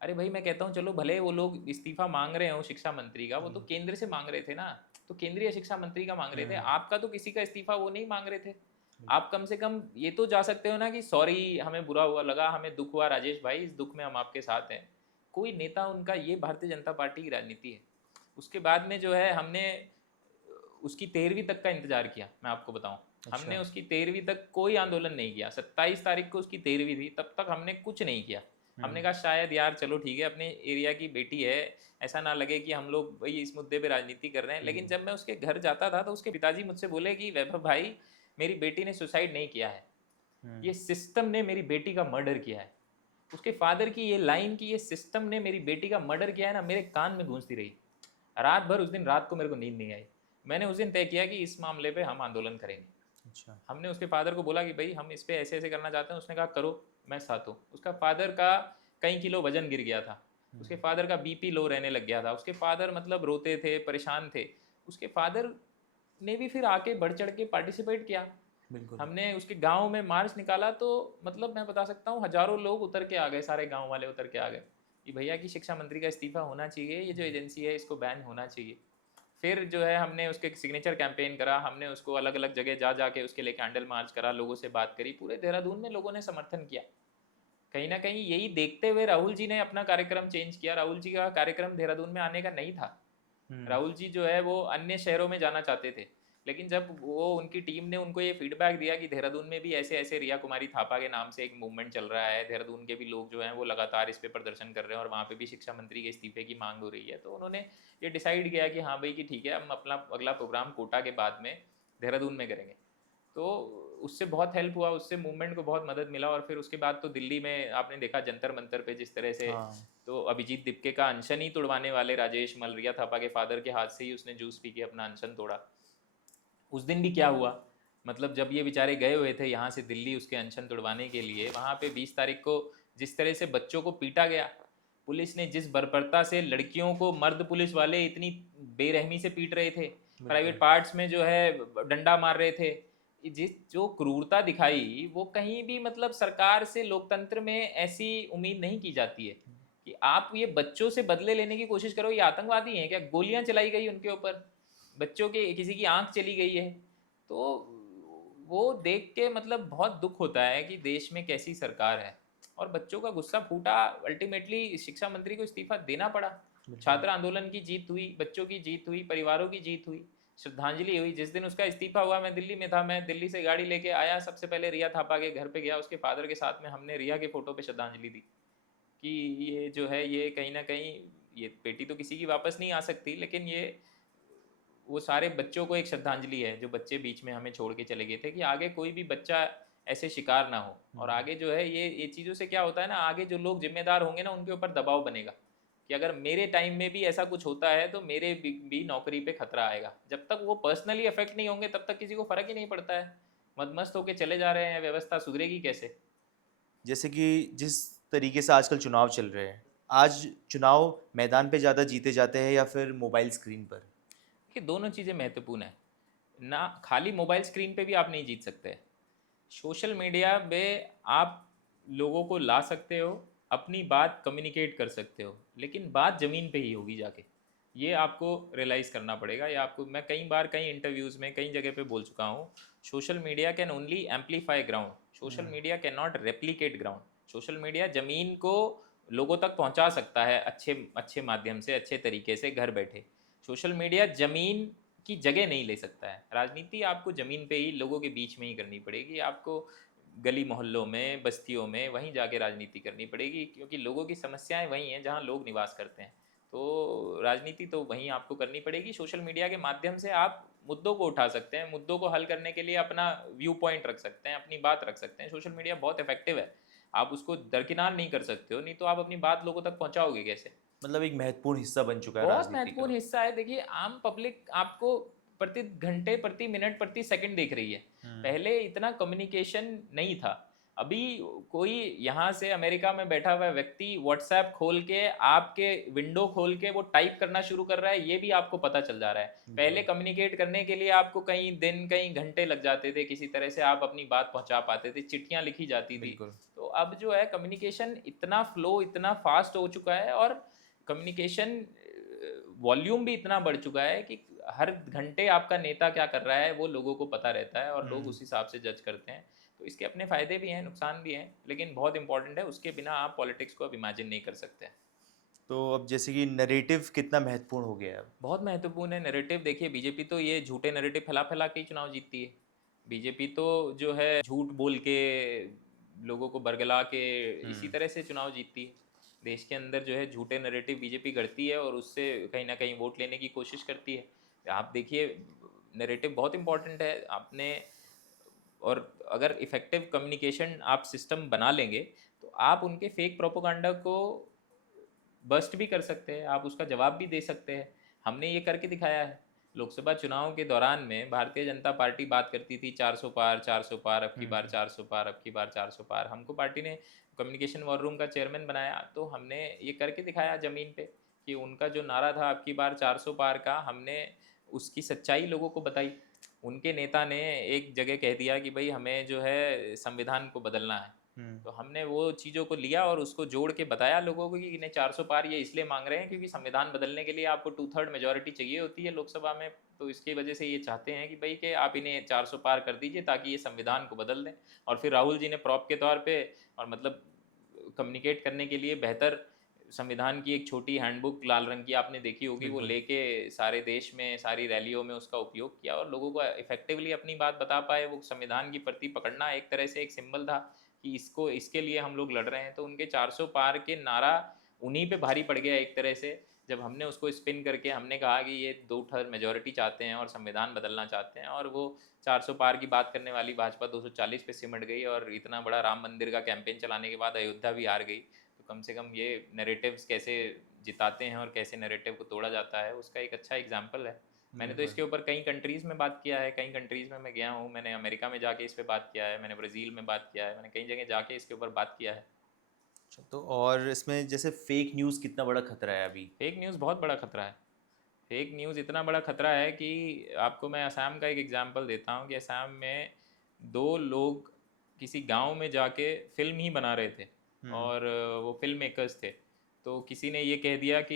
अरे भाई मैं कहता हूँ चलो भले वो लोग इस्तीफा मांग रहे हो शिक्षा मंत्री का, वो तो केंद्र से मांग रहे थे ना, तो केंद्रीय शिक्षा मंत्री का मांग रहे थे। आपका तो किसी का इस्तीफा वो नहीं मांग रहे थे। आप कम से कम ये तो जा सकते हो ना कि सॉरी हमें बुरा हुआ लगा, हमें दुख हुआ राजेश भाई, इस दुख में हम आपके साथ हैं। कोई नेता उनका, ये भारतीय जनता पार्टी की राजनीति है। उसके बाद में जो है हमने उसकी 13वीं तक का इंतजार किया, मैं आपको बताऊं। हमने उसकी 13वीं तक कोई आंदोलन नहीं किया। 27 तारीख को उसकी 13वीं थी, तब तक हमने कुछ नहीं किया। हमने कहा शायद यार चलो ठीक है, अपने एरिया की बेटी है, ऐसा ना लगे कि हम लोग भाई इस मुद्दे पे राजनीति कर रहे हैं। लेकिन जब मैं उसके घर जाता था तो उसके पिताजी मुझसे बोले कि वैभव भाई, मेरी बेटी ने सुसाइड नहीं किया है, ये सिस्टम ने मेरी बेटी का मर्डर किया है। उसके फादर की ये लाइन कि ये सिस्टम ने मेरी बेटी का मर्डर किया है ना, मेरे कान में गूंजती रही रात भर। उस दिन रात को मेरे को नींद नहीं आई। मैंने उस दिन तय किया कि इस मामले पे हम आंदोलन करेंगे। अच्छा। हमने उसके फादर को बोला कि भाई हम इस पे ऐसे ऐसे करना चाहते हैं। उसने कहा करो, मैं साथ हूँ। उसका फादर का कई किलो वजन गिर गया था, उसके फादर का बीपी लो रहने लग गया था, उसके फादर मतलब रोते थे, परेशान थे। उसके फादर ने भी फिर आके बढ़ चढ़ के पार्टिसिपेट किया। बिल्कुल। हमने उसके गांव में मार्च निकाला तो मतलब मैं बता सकता हूँ हजारों लोग उतर के आ गए, सारे गांव वाले उतर के आ गए कि भैया की शिक्षा मंत्री का इस्तीफा होना चाहिए, ये जो एजेंसी है इसको बैन होना चाहिए। फिर जो है हमने उसके सिग्नेचर कैंपेन करा, हमने उसको अलग अलग जगह जा जाके उसके लिए कैंडल मार्च करा, लोगों से बात करी। पूरे देहरादून में लोगों ने समर्थन किया। कहीं ना कहीं यही देखते हुए राहुल जी ने अपना कार्यक्रम चेंज किया। राहुल जी का कार्यक्रम देहरादून में आने का नहीं था। राहुल जी जो है वो अन्य शहरों में जाना चाहते थे, लेकिन जब वो उनकी टीम ने उनको ये फीडबैक दिया कि देहरादून में भी ऐसे ऐसे रिया कुमारी थापा के नाम से एक मूवमेंट चल रहा है, देहरादून के भी लोग जो हैं वो लगातार इस पे प्रदर्शन कर रहे हैं और वहाँ पे भी शिक्षा मंत्री के इस्तीफे की मांग हो रही है, तो उन्होंने ये डिसाइड किया कि हाँ भाई कि ठीक है, हम अपना अगला प्रोग्राम कोटा के बाद में देहरादून में करेंगे। तो उससे बहुत हेल्प हुआ, उससे मूवमेंट को बहुत मदद मिला। और फिर उसके बाद तो दिल्ली में आपने देखा जंतर मंतर पे जिस तरह से हाँ। तो अभिजीत दिपके का अनशन ही तुड़वाने वाले राजेश मल, रिया थापा के फादर के हाथ से ही उसने जूस पी के अपना अनशन तोड़ा। उस दिन भी क्या हुआ, मतलब जब ये बेचारे गए हुए थे यहाँ से दिल्ली उसके अनशन तुड़वाने के लिए, वहाँ पे 20 तारीख को जिस तरह से बच्चों को पीटा गया, पुलिस ने जिस बर्बरता से लड़कियों को, मर्द पुलिस वाले इतनी बेरहमी से पीट रहे थे, प्राइवेट पार्ट्स में जो है डंडा मार रहे थे, जिस जो क्रूरता दिखाई वो कहीं भी मतलब सरकार से लोकतंत्र में ऐसी उम्मीद नहीं की जाती है कि आप ये बच्चों से बदले लेने की कोशिश करो। ये आतंकवादी हैं क्या? गोलियां चलाई गई उनके ऊपर, बच्चों के किसी की आंख चली गई है। तो वो देख के मतलब बहुत दुख होता है कि देश में कैसी सरकार है। और बच्चों का गुस्सा फूटा, अल्टीमेटली शिक्षा मंत्री को इस्तीफा देना पड़ा। छात्र आंदोलन की जीत हुई, बच्चों की जीत हुई, परिवारों की जीत हुई, श्रद्धांजलि हुई। जिस दिन उसका इस्तीफा हुआ मैं दिल्ली में था, मैं दिल्ली से गाड़ी लेके आया, सबसे पहले रिया थापा के घर पे गया, उसके फादर के साथ में हमने रिया के फोटो पे श्रद्धांजलि दी कि ये जो है ये कहीं ना कहीं ये बेटी तो किसी की वापस नहीं आ सकती, लेकिन ये वो सारे बच्चों को एक श्रद्धांजलि है जो बच्चे बीच में हमें छोड़ के चले गए थे, कि आगे कोई भी बच्चा ऐसे शिकार ना हो। और आगे जो है ये चीज़ों से क्या होता है ना, आगे जो लोग जिम्मेदार होंगे ना उनके ऊपर दबाव बनेगा कि अगर मेरे टाइम में भी ऐसा कुछ होता है तो मेरे भी नौकरी पे खतरा आएगा। जब तक वो पर्सनली अफेक्ट नहीं होंगे तब तक किसी को फर्क ही नहीं पड़ता है। मदमस्त होके चले जा रहे हैं, व्यवस्था सुधरेगी कैसे? जैसे कि जिस तरीके से आजकल चुनाव चल रहे हैं, आज चुनाव मैदान पे ज़्यादा जीते जाते हैं या फिर मोबाइल स्क्रीन पर? कि दोनों चीज़ें महत्वपूर्ण है ना। खाली मोबाइल स्क्रीन पे भी आप नहीं जीत सकते। सोशल मीडिया पे आप लोगों को ला सकते हो, अपनी बात कम्युनिकेट कर सकते हो, लेकिन बात ज़मीन पे ही होगी जाके। ये आपको रियलाइज़ करना पड़ेगा। ये आपको मैं कई बार कई इंटरव्यूज़ में कई जगह पे बोल चुका हूँ, social media can only amplify ground, social media can not replicate ground. Social media ज़मीन को लोगों तक पहुँचा सकता है अच्छे अच्छे माध्यम से, अच्छे तरीके से, घर बैठे। सोशल मीडिया ज़मीन की जगह नहीं ले सकता है। राजनीति आपको ज़मीन पे ही लोगों के बीच में ही करनी पड़ेगी। आपको गली मोहल्लों में, बस्तियों में, वहीं जाके राजनीति करनी पड़ेगी, क्योंकि लोगों की समस्याएं वहीं हैं जहाँ लोग निवास करते हैं। तो राजनीति तो वहीं आपको करनी पड़ेगी। सोशल मीडिया के माध्यम से आप मुद्दों को उठा सकते हैं, मुद्दों को हल करने के लिए अपना व्यू पॉइंट रख सकते हैं, अपनी बात रख सकते हैं। सोशल मीडिया बहुत इफेक्टिव है, आप उसको दरकिनार नहीं कर सकते हो, नहीं तो आप अपनी बात लोगों तक पहुँचाओगे कैसे? मतलब एक महत्वपूर्ण हिस्सा बन चुका है बहुत राजनीति महत्वपूर्ण का। हिस्सा है। देखिए आम पब्लिक आपको प्रति घंटे, प्रति मिनट, प्रति सेकंड देख रही है। पहले इतना कम्युनिकेशन नहीं था। अभी कोई यहाँ से अमेरिका में बैठा हुआ व्यक्ति व्हाट्सएप खोल के, आपके विंडो खोल के वो टाइप करना शुरू कर रहा है, ये भी आपको पता चल जा रहा है। पहले कम्युनिकेट करने के लिए आपको कई दिन, कई घंटे लग जाते थे, किसी तरह से आप अपनी बात पहुंचा पाते थे, चिट्ठियां लिखी जाती थी। बिल्कुल। तो अब जो है कम्युनिकेशन इतना फ्लो, इतना फास्ट हो चुका है, और कम्युनिकेशन वॉल्यूम भी इतना बढ़ चुका है कि हर घंटे आपका नेता क्या कर रहा है वो लोगों को पता रहता है, और लोग उस हिसाब से जज करते हैं। तो इसके अपने फ़ायदे भी हैं, नुकसान भी हैं, लेकिन बहुत इंपॉर्टेंट है। उसके बिना आप पॉलिटिक्स को अब इमेजिन नहीं कर सकते। तो अब जैसे कि नरेटिव कितना महत्वपूर्ण हो गया है अब? बहुत महत्वपूर्ण है नैरेटिव। देखिए बीजेपी तो ये झूठे नैरेटिव फैला फैला के ही चुनाव जीतती है। बीजेपी तो जो है झूठ बोल के लोगों को बरगला के इसी तरह से चुनाव जीतती है। देश के अंदर जो है झूठे नैरेटिव बीजेपी गढ़ती है और उससे कहीं ना कहीं वोट लेने की कोशिश करती है। आप देखिए, नैरेटिव बहुत इंपॉर्टेंट है आपने, और अगर इफेक्टिव कम्युनिकेशन आप सिस्टम बना लेंगे तो आप उनके फेक प्रोपोगंडा को बस्ट भी कर सकते हैं, आप उसका जवाब भी दे सकते हैं। हमने ये करके दिखाया है। लोकसभा चुनाव के दौरान में भारतीय जनता पार्टी बात करती थी 400 पार, 400 पार, अब की बार 400 पार, अब की बार 400 पार। हमको पार्टी ने कम्युनिकेशन वॉर रूम का चेयरमैन बनाया तो हमने ये करके दिखाया ज़मीन पे कि उनका जो नारा था अब की बार 400 पार का, हमने उसकी सच्चाई लोगों को बताई। उनके नेता ने एक जगह कह दिया कि भाई हमें जो है संविधान को बदलना है, तो हमने वो चीज़ों को लिया और उसको जोड़ के बताया लोगों को कि इन्हें 400 पार ये इसलिए मांग रहे हैं क्योंकि संविधान बदलने के लिए आपको 2/3 मेजोरिटी चाहिए होती है लोकसभा में, तो इसकी वजह से ये चाहते हैं कि भाई कि आप इन्हें 400 पार कर दीजिए ताकि ये संविधान को बदल दें। और फिर राहुल जी ने प्रॉप के तौर पे और मतलब कम्युनिकेट करने के लिए बेहतर संविधान की एक छोटी हैंडबुक लाल रंग की आपने देखी होगी, वो लेके सारे देश में सारी रैलियों में उसका उपयोग किया और लोगों को इफेक्टिवली अपनी बात बता पाए। वो संविधान की प्रति पकड़ना एक तरह से एक सिंबल था कि इसको इसके लिए हम लोग लड़ रहे हैं। तो उनके 400 पार के नारा उन्हीं पे भारी पड़ गया एक तरह से, जब हमने उसको स्पिन करके हमने कहा कि ये 2/3 मेजोरिटी चाहते हैं और संविधान बदलना चाहते हैं, और वो 400 पार की बात करने वाली भाजपा 240 पे सिमट गई और इतना बड़ा राम मंदिर का कैंपेन चलाने के बाद अयोध्या भी हार गई। तो कम से कम ये नैरेटिव्स कैसे जिताते हैं और कैसे नैरेटिव को तोड़ा जाता है उसका एक अच्छा एग्जाम्पल है। मैंने तो इसके ऊपर कई कंट्रीज़ में बात किया है, कई कंट्रीज़ में मैं गया हूँ, मैंने अमेरिका में जाके इस पे बात किया है, मैंने ब्राज़ील में बात किया है, मैंने कई जगह जाके इसके ऊपर बात किया है। अच्छा, तो और इसमें जैसे फेक न्यूज़ कितना बड़ा खतरा है अभी? फेक न्यूज़ बहुत बड़ा खतरा है। फेक न्यूज़ इतना बड़ा खतरा है कि आपको मैं असम का एक एग्जांपल देता हूँ कि असम में दो लोग किसी गांव में जाके फिल्म ही बना रहे थे और वो फिल्म मेकर्स थे। तो किसी ने ये कह दिया कि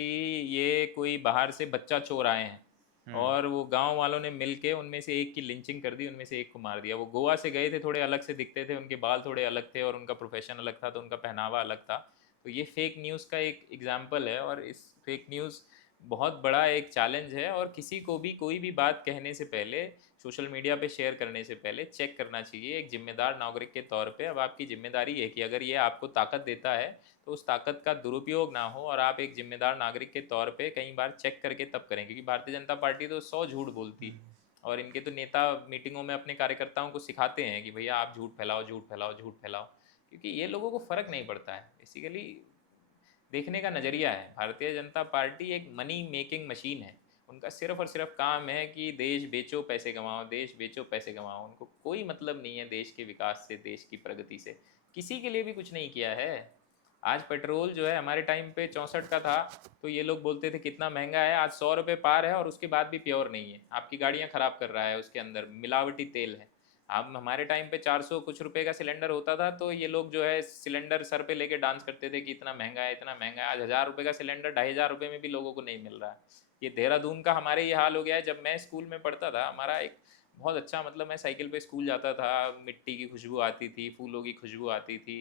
ये कोई बाहर से बच्चा चोर आए हैं, और वो गांव वालों ने मिल के उनमें से एक की लिंचिंग कर दी, उनमें से एक को मार दिया। वो गोवा से गए थे, थोड़े अलग से दिखते थे, उनके बाल थोड़े अलग थे और उनका प्रोफेशन अलग था, तो उनका पहनावा अलग था। तो ये फेक न्यूज़ का एक एग्जाम्पल है, और इस फेक न्यूज़ बहुत बड़ा एक चैलेंज है। और किसी को भी कोई भी बात कहने से पहले, सोशल मीडिया पे शेयर करने से पहले चेक करना चाहिए एक जिम्मेदार नागरिक के तौर पे। अब आपकी जिम्मेदारी है कि अगर ये आपको ताकत देता है तो उस ताकत का दुरुपयोग ना हो, और आप एक जिम्मेदार नागरिक के तौर पे कई बार चेक करके तब करें, क्योंकि भारतीय जनता पार्टी तो 100 झूठ बोलती है, और इनके तो नेता मीटिंगों में अपने कार्यकर्ताओं को सिखाते हैं कि भैया आप झूठ फैलाओ, झूठ फैलाओ, झूठ फैलाओ, क्योंकि ये लोगों को फ़र्क नहीं पड़ता है। बेसिकली देखने का नज़रिया है, भारतीय जनता पार्टी एक मनी मेकिंग मशीन है। उनका सिर्फ और सिर्फ काम है कि देश बेचो पैसे कमाओ, देश बेचो पैसे कमाओ। उनको कोई मतलब नहीं है देश के विकास से, देश की प्रगति से, किसी के लिए भी कुछ नहीं किया है। आज पेट्रोल जो है हमारे टाइम पे 64 का था तो ये लोग बोलते थे कितना महंगा है, आज 100 रुपये पार है और उसके बाद भी प्योर नहीं है, आपकी गाड़ियाँ ख़राब कर रहा है, उसके अंदर मिलावटी तेल है। अब हमारे टाइम पे 400 कुछ रुपए का सिलेंडर होता था तो ये लोग जो है सिलेंडर सर पे लेके डांस करते थे कि इतना महंगा है, इतना महंगा है। आज 1000 रुपये का सिलेंडर 2500 रुपये में भी लोगों को नहीं मिल रहा है। ये देहरादून का हमारे ये हाल हो गया है। जब मैं स्कूल में पढ़ता था, हमारा एक बहुत अच्छा, मतलब मैं साइकिल पे स्कूल जाता था, मिट्टी की खुशबू आती थी, फूलों की खुशबू आती थी,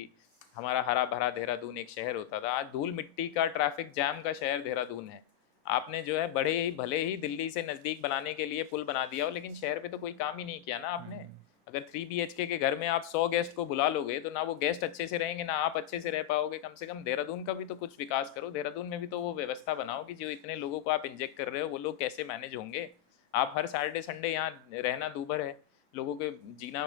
हमारा हरा भरा देहरादून एक शहर होता था। आज धूल मिट्टी का ट्रैफिक जैम का शहर देहरादून है। आपने जो है बड़े ही भले ही दिल्ली से नज़दीक बनाने के लिए पुल बना दिया हो, लेकिन शहर पे तो कोई काम ही नहीं किया ना आपने। अगर 3 BHK के घर में आप 100 गेस्ट को बुला लोगे तो ना वो गेस्ट अच्छे से रहेंगे, ना आप अच्छे से रह पाओगे। कम से कम देहरादून का भी तो कुछ विकास करो, देहरादून में भी तो वो व्यवस्था बनाओ कि जो इतने लोगों को आप इंजेक्ट कर रहे हो वो लोग कैसे मैनेज होंगे। आप हर सैटरडे संडे यहाँ रहना दूभर है, लोगों के जीना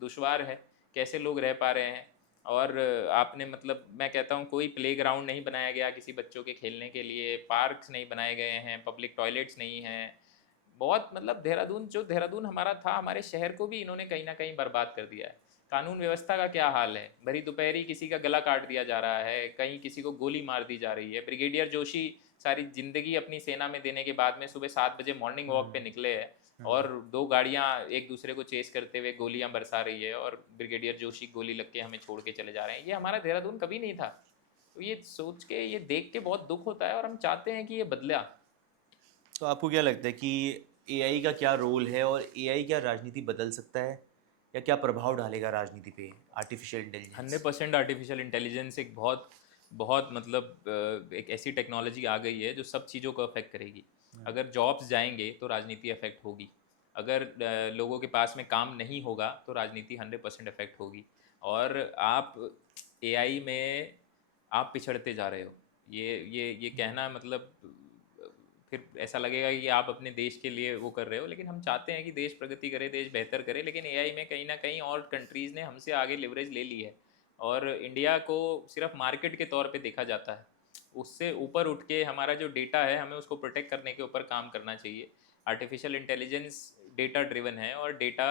दुश्वार है, कैसे लोग रह पा रहे हैं। और आपने, मतलब मैं कहता हूँ, कोई प्लेग्राउंड नहीं बनाया गया किसी बच्चों के खेलने के लिए, पार्क्स नहीं बनाए गए हैं, पब्लिक टॉयलेट्स नहीं हैं। बहुत, मतलब देहरादून, जो देहरादून हमारा था, हमारे शहर को भी इन्होंने कहीं ना कहीं बर्बाद कर दिया है। कानून व्यवस्था का क्या हाल है, भरी दोपहरी किसी का गला काट दिया जा रहा है, कहीं किसी को गोली मार दी जा रही है। ब्रिगेडियर जोशी सारी जिंदगी अपनी सेना में देने के बाद में सुबह 7 बजे मॉर्निंग वॉक पे निकले हैं, और 2 गाड़ियां एक दूसरे को चेस करते हुए गोलियां बरसा रही है, और ब्रिगेडियर जोशी गोली लग के हमें छोड़ के चले जा रहे हैं। ये हमारा देहरादून कभी नहीं था। तो ये सोच के, ये देख के बहुत दुख होता है, और हम चाहते हैं कि ये बदला। तो आपको क्या लगता है कि एआई का क्या रोल है और एआई क्या राजनीति बदल सकता है या क्या प्रभाव डालेगा राजनीति पे आर्टिफिशियल इंटेलिजेंस? 100% आर्टिफिशियल इंटेलिजेंस एक बहुत बहुत, मतलब एक ऐसी टेक्नोलॉजी आ गई है जो सब चीज़ों को अफेक्ट करेगी। अगर जॉब्स जाएंगे तो राजनीति अफेक्ट होगी। अगर लोगों के पास में काम नहीं होगा तो राजनीति 100% इफेक्ट होगी। और आप एआई में आप पिछड़ते जा रहे हो। ये कहना मतलब फिर ऐसा लगेगा कि आप अपने देश के लिए वो कर रहे हो, लेकिन हम चाहते हैं कि देश प्रगति करे, देश बेहतर करे, लेकिन एआई में कहीं ना कहीं और कंट्रीज़ ने हमसे आगे लिवरेज ले ली है और इंडिया को सिर्फ मार्केट के तौर पे देखा जाता है। उससे ऊपर उठ के हमारा जो डेटा है हमें उसको प्रोटेक्ट करने के ऊपर काम करना चाहिए। आर्टिफिशियल इंटेलिजेंस डेटा ड्रिवन है और डेटा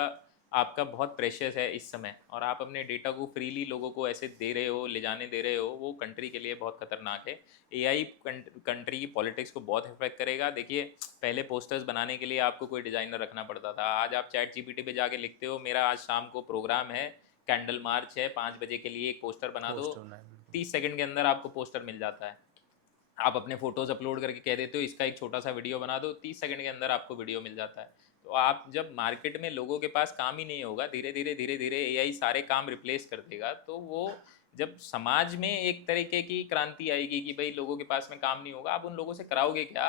आपका बहुत प्रेशियस है इस समय, और आप अपने डेटा को फ्रीली लोगों को ऐसे दे रहे हो, ले जाने दे रहे हो, वो कंट्री के लिए बहुत खतरनाक है। एआई कंट्री की पॉलिटिक्स को बहुत इफेक्ट करेगा। देखिए, पहले पोस्टर्स बनाने के लिए आपको कोई डिज़ाइनर रखना पड़ता था। आज आप चैट जीपीटी पे जाके लिखते हो मेरा आज शाम को प्रोग्राम है, कैंडल मार्च है, 5 बजे के लिए एक पोस्टर बना दो, पोस्ट होना है बिल्कुल। 30 सेकंड के अंदर आपको पोस्टर मिल जाता है। आप अपने फ़ोटोज़ अपलोड करके कह देते हो इसका एक छोटा सा वीडियो बना दो, 30 सेकंड के अंदर आपको वीडियो मिल जाता है। तो आप जब मार्केट में लोगों के पास काम ही नहीं होगा, धीरे धीरे एआई सारे काम रिप्लेस कर देगा, तो वो जब समाज में एक तरीके की क्रांति आएगी कि भाई लोगों के पास में काम नहीं होगा, आप उन लोगों से कराओगे क्या?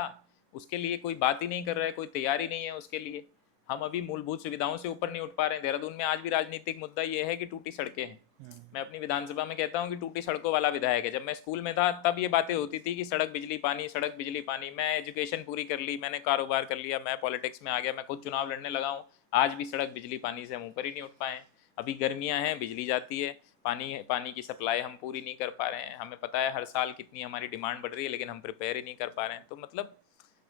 उसके लिए कोई बात ही नहीं कर रहा है, कोई तैयारी नहीं है उसके लिए। हम अभी मूलभूत सुविधाओं से ऊपर नहीं उठ पा रहे हैं। देहरादून में आज भी राजनीतिक मुद्दा ये है कि टूटी सड़कें हैं। मैं अपनी विधानसभा में कहता हूँ कि टूटी सड़कों वाला विधायक है। जब मैं स्कूल में था तब ये बातें होती थी कि सड़क बिजली पानी, सड़क बिजली पानी। मैं एजुकेशन पूरी कर ली, मैंने कारोबार कर लिया, मैं पॉलिटिक्स में आ गया, मैं खुद चुनाव लड़ने लगा हूँ, आज भी सड़क बिजली पानी से हम ऊपर ही नहीं उठ पाए हैं। अभी गर्मियाँ हैं, बिजली जाती है, पानी की सप्लाई हम पूरी नहीं कर पा रहे हैं। हमें पता है हर साल कितनी हमारी डिमांड बढ़ रही है, लेकिन हम प्रिपेयर ही नहीं कर पा रहे हैं। तो मतलब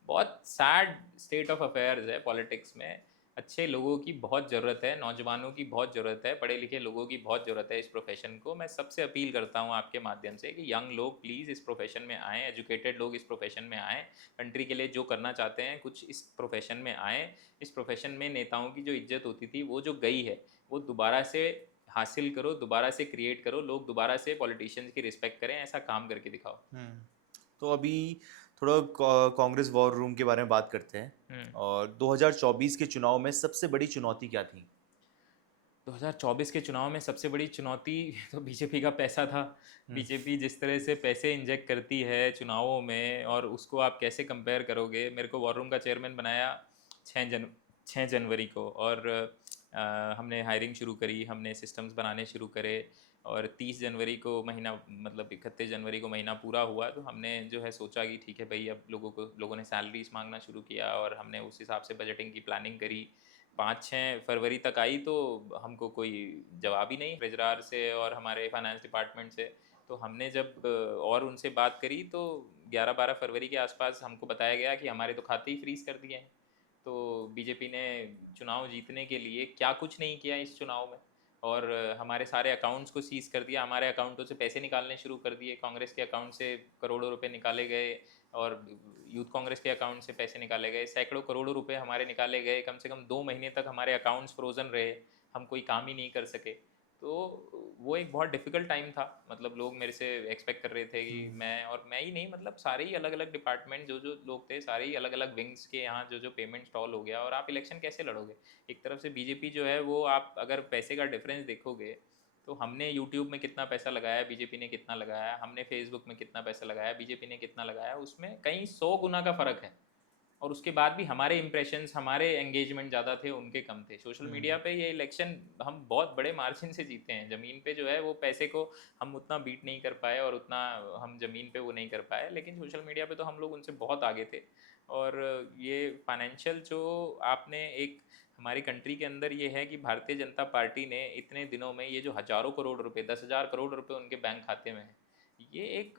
बहुत सैड स्टेट ऑफ अफेयर्स है पॉलिटिक्स में। अच्छे लोगों की बहुत ज़रूरत है, नौजवानों की बहुत ज़रूरत है, पढ़े लिखे लोगों की बहुत ज़रूरत है इस प्रोफेशन को। मैं सबसे अपील करता हूँ आपके माध्यम से कि यंग लोग प्लीज़ इस प्रोफेशन में आएँ, एजुकेटेड लोग इस प्रोफेशन में आएँ, कंट्री के लिए जो करना चाहते हैं कुछ इस प्रोफेशन में आएँ। इस प्रोफेशन में नेताओं की जो इज्जत होती थी वो जो गई है, वो दोबारा से हासिल करो, दोबारा से क्रिएट करो, लोग दोबारा से पॉलिटिशियंस की रिस्पेक्ट करें, ऐसा काम करके दिखाओ। तो अभी थोड़ा कांग्रेस वॉर रूम के बारे में बात करते हैं। हम्म। और 2024 के चुनाव में सबसे बड़ी चुनौती क्या थी? 2024 के चुनाव में सबसे बड़ी चुनौती तो बीजेपी का पैसा था। बीजेपी जिस तरह से पैसे इंजेक्ट करती है चुनावों में, और उसको आप कैसे कंपेयर करोगे। मेरे को वॉर रूम का चेयरमैन बनाया 6 जनवरी को, और हमने हायरिंग शुरू करी, हमने सिस्टम्स बनाने शुरू करे, और 30 जनवरी को महीना, मतलब 31 जनवरी को महीना पूरा हुआ, तो हमने जो है सोचा कि ठीक है भाई, अब लोगों ने सैलरीज मांगना शुरू किया, और हमने उस हिसाब से बजटिंग की प्लानिंग करी। 5-6 फरवरी तक आई तो हमको कोई जवाब ही नहीं ट्रेजरार से और हमारे फाइनेंस डिपार्टमेंट से। तो हमने जब और उनसे बात करी तो 11-12 फरवरी के आसपास हमको बताया गया कि हमारे तो खाते ही फ्रीज़ कर दिए हैं। तो बीजेपी ने चुनाव जीतने के लिए क्या कुछ नहीं किया इस चुनाव में, और हमारे सारे अकाउंट्स को सीज़ कर दिया, हमारे अकाउंटों से पैसे निकालने शुरू कर दिए। कांग्रेस के अकाउंट से करोड़ों रुपए निकाले गए, और यूथ कांग्रेस के अकाउंट से पैसे निकाले गए, सैकड़ों करोड़ों रुपए हमारे निकाले गए। कम से कम 2 महीने तक हमारे अकाउंट्स फ्रोजन रहे, हम कोई काम ही नहीं कर सके। तो वो एक बहुत डिफ़िकल्ट टाइम था। मतलब लोग मेरे से एक्सपेक्ट कर रहे थे कि मैं, और मैं ही नहीं, मतलब सारे ही अलग अलग डिपार्टमेंट जो जो लोग थे, सारे ही अलग अलग विंग्स के यहाँ जो जो पेमेंट स्टॉल हो गया, और आप इलेक्शन कैसे लड़ोगे। एक तरफ से बीजेपी जो है वो, आप अगर पैसे का डिफरेंस देखोगे तो हमने यूट्यूब में कितना पैसा लगाया, बीजेपी ने कितना लगाया, हमने फेसबुक में कितना पैसा लगाया, बीजेपी ने कितना लगाया, उसमें कहीं 100 गुना का फ़र्क है। और उसके बाद भी हमारे इंप्रेशंस, हमारे एंगेजमेंट ज़्यादा थे, उनके कम थे। सोशल मीडिया पे ये इलेक्शन हम बहुत बड़े मार्जिन से जीते हैं। ज़मीन पे जो है वो पैसे को हम उतना बीट नहीं कर पाए, और उतना हम ज़मीन पे वो नहीं कर पाए, लेकिन सोशल मीडिया पे तो हम लोग उनसे बहुत आगे थे। और ये फाइनेंशियल जो आपने एक, हमारी कंट्री के अंदर ये है कि भारतीय जनता पार्टी ने इतने दिनों में ये जो हज़ारों करोड़ रुपए, 10,000 करोड़ रुपए उनके बैंक खाते में है, ये एक,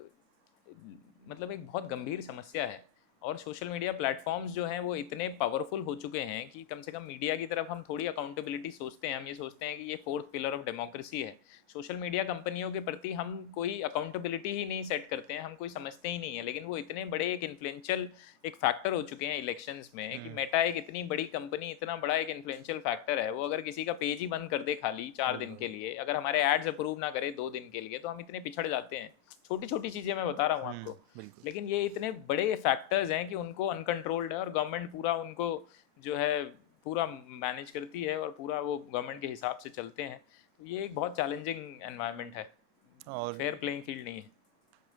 मतलब एक बहुत गंभीर समस्या है। और सोशल मीडिया प्लेटफॉर्म्स जो हैं वो इतने पावरफुल हो चुके हैं कि कम से कम मीडिया की तरफ हम थोड़ी अकाउंटेबिलिटी सोचते हैं। हम ये सोचते हैं कि ये फोर्थ पिलर ऑफ डेमोक्रेसी है। सोशल मीडिया कंपनियों के प्रति हम कोई अकाउंटेबिलिटी ही नहीं सेट करते हैं, हम कोई समझते ही नहीं है। लेकिन वो इतने बड़े एक इन्फ्लुएंशियल एक फैक्टर हो चुके हैं इलेक्शंस में कि मेटा एक इतनी बड़ी कंपनी, इतना बड़ा एक इन्फ्लुएंशियल फैक्टर है, वो अगर किसी का पेज ही बंद कर दे खाली 4 दिन के लिए, अगर हमारे एड्स अप्रूव ना करे 2 दिन के लिए, तो हम इतने पिछड़ जाते हैं। छोटी छोटी चीज़ें मैं बता रहा हूँ आपको, बिल्कुल। लेकिन ये इतने बड़े फैक्टर्स हैं कि उनको अनकंट्रोल्ड है, और गवर्नमेंट पूरा उनको जो है पूरा मैनेज करती है, और पूरा वो गवर्नमेंट के हिसाब से चलते हैं। तो ये एक बहुत चैलेंजिंग एनवायरनमेंट है, और फेयर प्लेइंग फील्ड नहीं है।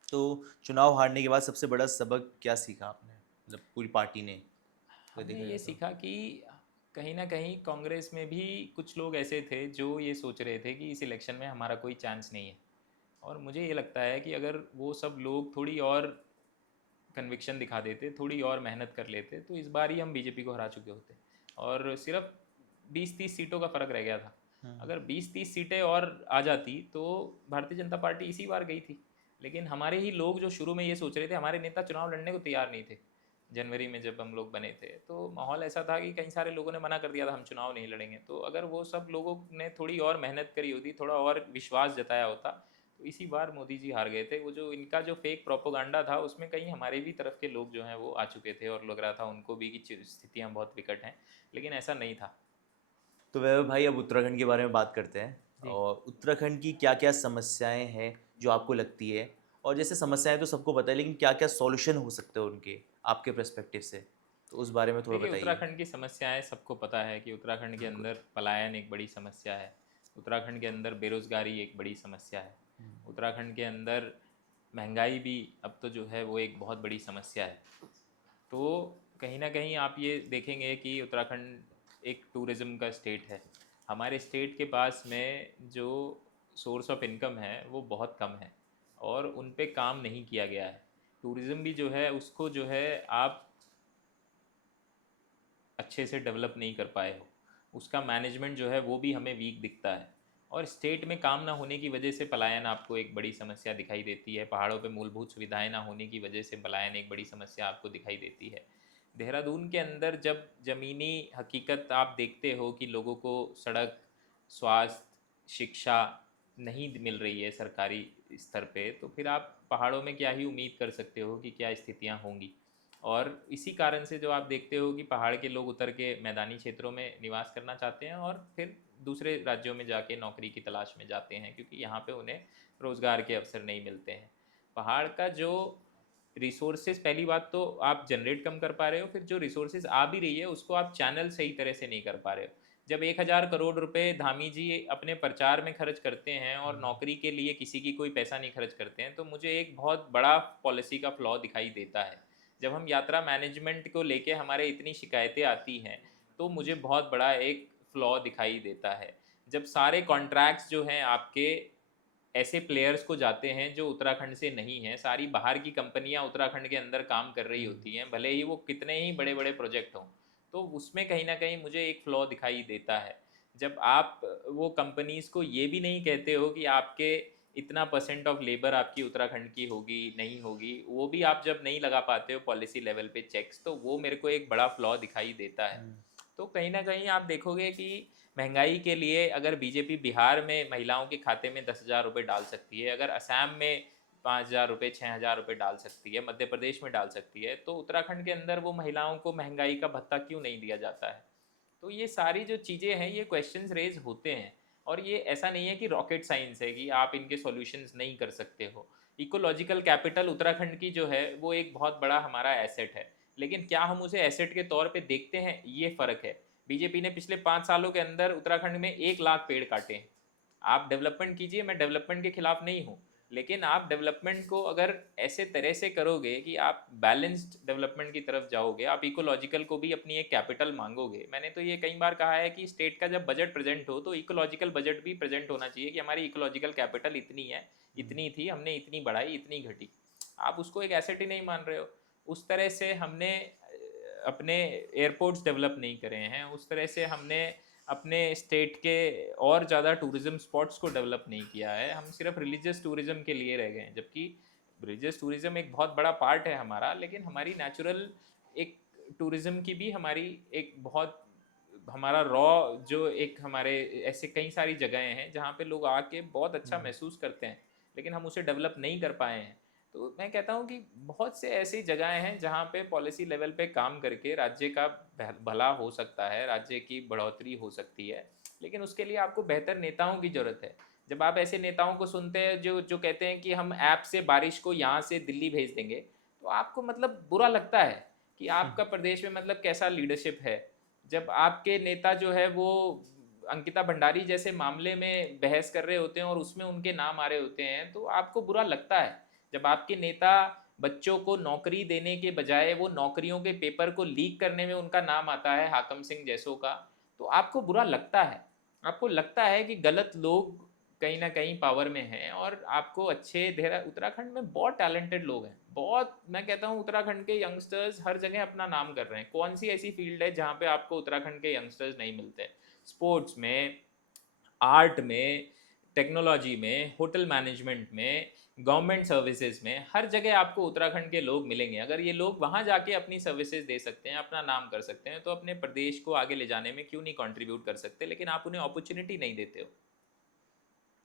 तो चुनाव हारने के बाद सबसे बड़ा सबक क्या सीखा आपने, मतलब पूरी पार्टी ने, अगर हमने देखा ये जाए तो? सीखा कि कहीं ना कहीं कांग्रेस में भी कुछ लोग ऐसे थे जो ये सोच रहे थे कि इस इलेक्शन में हमारा कोई चांस नहीं है। और मुझे ये लगता है कि अगर वो सब लोग थोड़ी और कन्विक्शन दिखा देते, थोड़ी और मेहनत कर लेते, तो इस बार ही हम बीजेपी को हरा चुके होते। और सिर्फ 20-30 सीटों का फ़र्क रह गया था। अगर 20-30 सीटें और आ जाती तो भारतीय जनता पार्टी इसी बार गई थी। लेकिन हमारे ही लोग जो शुरू में ये सोच रहे थे, हमारे नेता चुनाव लड़ने को तैयार नहीं थे। जनवरी में जब हम लोग बने थे तो माहौल ऐसा था कि कई सारे लोगों ने मना कर दिया था हम चुनाव नहीं लड़ेंगे। तो अगर वो सब लोगों ने थोड़ी और मेहनत करी होती, थोड़ा और विश्वास जताया होता, तो इसी बार मोदी जी हार गए थे। वो जो इनका जो फेक प्रोपोगंडा था उसमें कहीं हमारे भी तरफ के लोग जो हैं वो आ चुके थे और लग रहा था उनको भी कि स्थितियाँ बहुत विकट हैं, लेकिन ऐसा नहीं था। तो वैभव भाई, अब उत्तराखंड के बारे में बात करते हैं। जी। और उत्तराखंड की क्या क्या समस्याएं हैं जो आपको लगती है, और जैसे समस्याएं तो सबको पता है, लेकिन क्या क्या सॉल्यूशन हो सकते हैं उनके आपके पर्सपेक्टिव से, तो उस बारे में थोड़ा देखिए, बताइए। उत्तराखंड की समस्याएं सबको पता है कि उत्तराखंड के बिल्कुल। अंदर पलायन एक बड़ी समस्या है। उत्तराखंड के अंदर बेरोज़गारी एक बड़ी समस्या है। उत्तराखंड के अंदर महंगाई भी अब तो जो है वो एक बहुत बड़ी समस्या है। तो कहीं ना कहीं आप ये देखेंगे कि उत्तराखंड एक टूरिज़्म का स्टेट है। हमारे स्टेट के पास में जो सोर्स ऑफ इनकम है वो बहुत कम है और उन पे काम नहीं किया गया है। टूरिज़्म भी जो है उसको जो है आप अच्छे से डेवलप नहीं कर पाए हो। उसका मैनेजमेंट जो है वो भी हमें वीक दिखता है। और स्टेट में काम ना होने की वजह से पलायन आपको एक बड़ी समस्या दिखाई देती है। पहाड़ों पे मूलभूत सुविधाएं ना होने की वजह से पलायन एक बड़ी समस्या आपको दिखाई देती है। देहरादून के अंदर जब ज़मीनी हकीकत आप देखते हो कि लोगों को सड़क, स्वास्थ्य, शिक्षा नहीं मिल रही है सरकारी स्तर पे, तो फिर आप पहाड़ों में क्या ही उम्मीद कर सकते हो कि क्या स्थितियाँ होंगी। और इसी कारण से जो आप देखते हो कि पहाड़ के लोग उतर के मैदानी क्षेत्रों में निवास करना चाहते हैं और फिर दूसरे राज्यों में जाके नौकरी की तलाश में जाते हैं, क्योंकि यहाँ पे उन्हें रोज़गार के अवसर नहीं मिलते हैं। पहाड़ का जो रिसोर्सेज, पहली बात तो आप जनरेट कम कर पा रहे हो, फिर जो रिसोर्सेज आ भी रही है उसको आप चैनल सही तरह से नहीं कर पा रहे हो। जब 1000 करोड़ रुपए धामी जी अपने प्रचार में खर्च करते हैं और नौकरी के लिए किसी की कोई पैसा नहीं खर्च करते हैं, तो मुझे एक बहुत बड़ा पॉलिसी का फ्लॉ दिखाई देता है। जब हम यात्रा मैनेजमेंट को लेके हमारे इतनी शिकायतें आती हैं, तो मुझे बहुत बड़ा एक फ्लॉ दिखाई देता है। जब सारे कॉन्ट्रैक्ट्स जो हैं आपके ऐसे प्लेयर्स को जाते हैं जो उत्तराखंड से नहीं हैं, सारी बाहर की कंपनियां उत्तराखंड के अंदर काम कर रही होती हैं, भले ही वो कितने ही बड़े बड़े प्रोजेक्ट हों, तो उसमें कहीं ना कहीं मुझे एक फ्लॉ दिखाई देता है। जब आप वो कंपनीज को ये भी नहीं कहते हो कि आपके इतना परसेंट ऑफ लेबर आपकी उत्तराखंड की होगी नहीं होगी, वो भी आप जब नहीं लगा पाते हो पॉलिसी लेवल पे चेक्स, तो वो मेरे को एक बड़ा फ्लॉ दिखाई देता है। तो कहीं ना कहीं आप देखोगे कि महंगाई के लिए अगर बीजेपी बिहार में महिलाओं के खाते में 10,000 रुपये डाल सकती है, अगर असम में 5,000 रुपये 6,000 रुपये डाल सकती है, मध्य प्रदेश में डाल सकती है, तो उत्तराखंड के अंदर वो महिलाओं को महंगाई का भत्ता क्यों नहीं दिया जाता है। तो ये सारी जो चीज़ें हैं ये क्वेश्चंस रेज होते हैं। और ये ऐसा नहीं है कि रॉकेट साइंस है कि आप इनके सॉल्यूशंस नहीं कर सकते हो। इकोलॉजिकल कैपिटल उत्तराखंड की जो है वो एक बहुत बड़ा हमारा एसेट है, लेकिन क्या हम उसे एसेट के तौर पे देखते हैं, ये फ़र्क है। बीजेपी ने पिछले 5 सालों के अंदर उत्तराखंड में 1 लाख पेड़ काटे हैं। आप डेवलपमेंट कीजिए, मैं डेवलपमेंट के खिलाफ नहीं हूँ, लेकिन आप डेवलपमेंट को अगर ऐसे तरह से करोगे कि आप बैलेंस्ड डेवलपमेंट की तरफ जाओगे, आप इकोलॉजिकल को भी अपनी एक कैपिटल मांगोगे। मैंने तो ये कई बार कहा है कि स्टेट का जब बजट प्रेजेंट हो तो इकोलॉजिकल बजट भी प्रेजेंट होना चाहिए कि हमारी इकोलॉजिकल कैपिटल इतनी है, इतनी थी, हमने इतनी बढ़ाई, इतनी घटी। आप उसको एक एसेट ही नहीं मान रहे हो। उस तरह से हमने अपने एयरपोर्ट्स डेवलप नहीं करे हैं, उस तरह से हमने अपने स्टेट के और ज़्यादा टूरिज़्म स्पॉट्स को डेवलप नहीं किया है। हम सिर्फ रिलीजियस टूरिज़्म के लिए रह गए हैं, जबकि रिलीजियस टूरिज़्म एक बहुत बड़ा पार्ट है हमारा, लेकिन हमारी नेचुरल एक टूरिज़्म की भी हमारी एक बहुत हमारा रॉ जो एक हमारे ऐसे कई सारी जगहें हैं जहाँ पे लोग आके बहुत अच्छा महसूस करते हैं, लेकिन हम उसे डेवलप नहीं कर पाए हैं। तो मैं कहता हूँ कि बहुत से ऐसी जगहें हैं जहाँ पे पॉलिसी लेवल पे काम करके राज्य का भला हो सकता है, राज्य की बढ़ोतरी हो सकती है, लेकिन उसके लिए आपको बेहतर नेताओं की ज़रूरत है। जब आप ऐसे नेताओं को सुनते हैं जो जो कहते हैं कि हम ऐप से बारिश को यहाँ से दिल्ली भेज देंगे, तो आपको मतलब बुरा लगता है कि आपका प्रदेश में मतलब कैसा लीडरशिप है। जब आपके नेता जो है वो अंकिता भंडारी जैसे मामले में बहस कर रहे होते हैं और उसमें उनके नाम आ रहे होते हैं, तो आपको बुरा लगता है। जब आपके नेता बच्चों को नौकरी देने के बजाय वो नौकरियों के पेपर को लीक करने में उनका नाम आता है, हाकम सिंह जैसों का, तो आपको बुरा लगता है। आपको लगता है कि गलत लोग कहीं ना कहीं पावर में हैं, और आपको अच्छे देहरा उत्तराखंड में बहुत टैलेंटेड लोग हैं, बहुत, मैं कहता हूँ उत्तराखंड के यंगस्टर्स हर जगह अपना नाम कर रहे हैं। कौन सी ऐसी फील्ड है जहाँ पे आपको उत्तराखंड के यंगस्टर्स नहीं मिलते? स्पोर्ट्स में, आर्ट में, टेक्नोलॉजी में, होटल मैनेजमेंट में, गवर्नमेंट सर्विसेज में, हर जगह आपको उत्तराखंड के लोग मिलेंगे। अगर ये लोग वहाँ जाके अपनी सर्विसेज दे सकते हैं, अपना नाम कर सकते हैं, तो अपने प्रदेश को आगे ले जाने में क्यों नहीं कंट्रीब्यूट कर सकते? लेकिन आप उन्हें अपॉर्चुनिटी नहीं देते हो।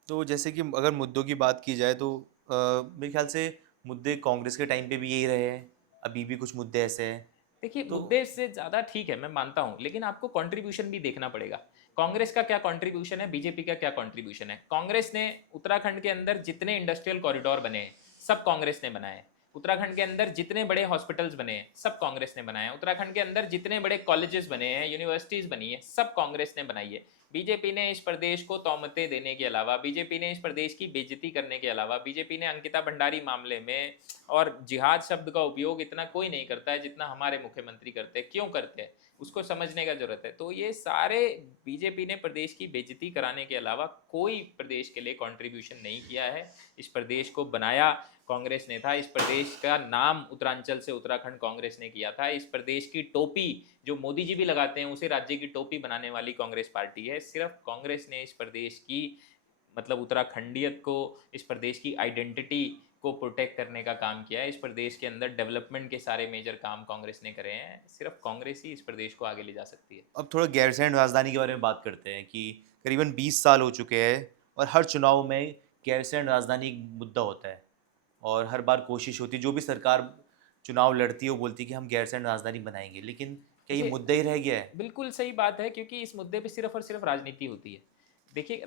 तो जैसे कि अगर मुद्दों की बात की जाए तो मेरे ख्याल से मुद्दे कांग्रेस के टाइम पे भी यही रहे हैं, अभी भी कुछ मुद्दे ऐसे हैं। देखिए, तो मुद्दे से ज़्यादा ठीक है, मैं मानता हूँ, लेकिन आपको कंट्रीब्यूशन भी देखना पड़ेगा। कांग्रेस का क्या कंट्रीब्यूशन है, बीजेपी का क्या कंट्रीब्यूशन है? कांग्रेस ने उत्तराखंड के अंदर जितने इंडस्ट्रियल कॉरिडोर बने हैं, सब कांग्रेस ने बनाए हैं। उत्तराखंड के अंदर जितने बड़े हॉस्पिटल्स बने हैं, सब कांग्रेस ने बनाए हैं। उत्तराखंड के अंदर जितने बड़े कॉलेजेस बने हैं, यूनिवर्सिटीज़ बनी है, सब कांग्रेस ने बनाई है। बीजेपी ने इस प्रदेश को तौमतें देने के अलावा, बीजेपी ने इस प्रदेश की बेइज्जती करने के अलावा, बीजेपी ने अंकिता भंडारी मामले में, और जिहाद शब्द का उपयोग इतना कोई नहीं करता है जितना हमारे मुख्यमंत्री करते हैं। क्यों करते हैं, उसको समझने का जरूरत है। तो ये सारे, बीजेपी ने प्रदेश की बेइज्जती कराने के अलावा कोई प्रदेश के लिए कंट्रीब्यूशन नहीं किया है। इस प्रदेश को बनाया कांग्रेस ने था, इस प्रदेश का नाम उत्तरांचल से उत्तराखंड कांग्रेस ने किया था। इस प्रदेश की टोपी जो मोदी जी भी लगाते हैं, उसे राज्य की टोपी बनाने वाली कांग्रेस पार्टी है। सिर्फ कांग्रेस ने इस प्रदेश की, मतलब उत्तराखंडियत को, इस प्रदेश की आइडेंटिटी को प्रोटेक्ट करने का काम किया है। इस प्रदेश के अंदर डेवलपमेंट के सारे मेजर काम कांग्रेस ने करे हैं। सिर्फ कांग्रेस ही इस प्रदेश को आगे ले जा सकती है। अब थोड़ा गैरसैंण राजधानी के बारे में बात करते हैं कि करीबन 20 साल हो चुके हैं और हर चुनाव में गैरसैंण राजधानी एक मुद्दा होता है, और हर बार कोशिश होती है, जो भी सरकार चुनाव लड़ती है वो बोलती है कि हम गैरसैंण राजधानी बनाएंगे, लेकिन क्या ये देखिए, मुद्दा ही रह गया है? बिल्कुल सही बात है, क्योंकि इस मुद्दे पे सिर्फ और सिर्फ राजनीति होती है। देखिए,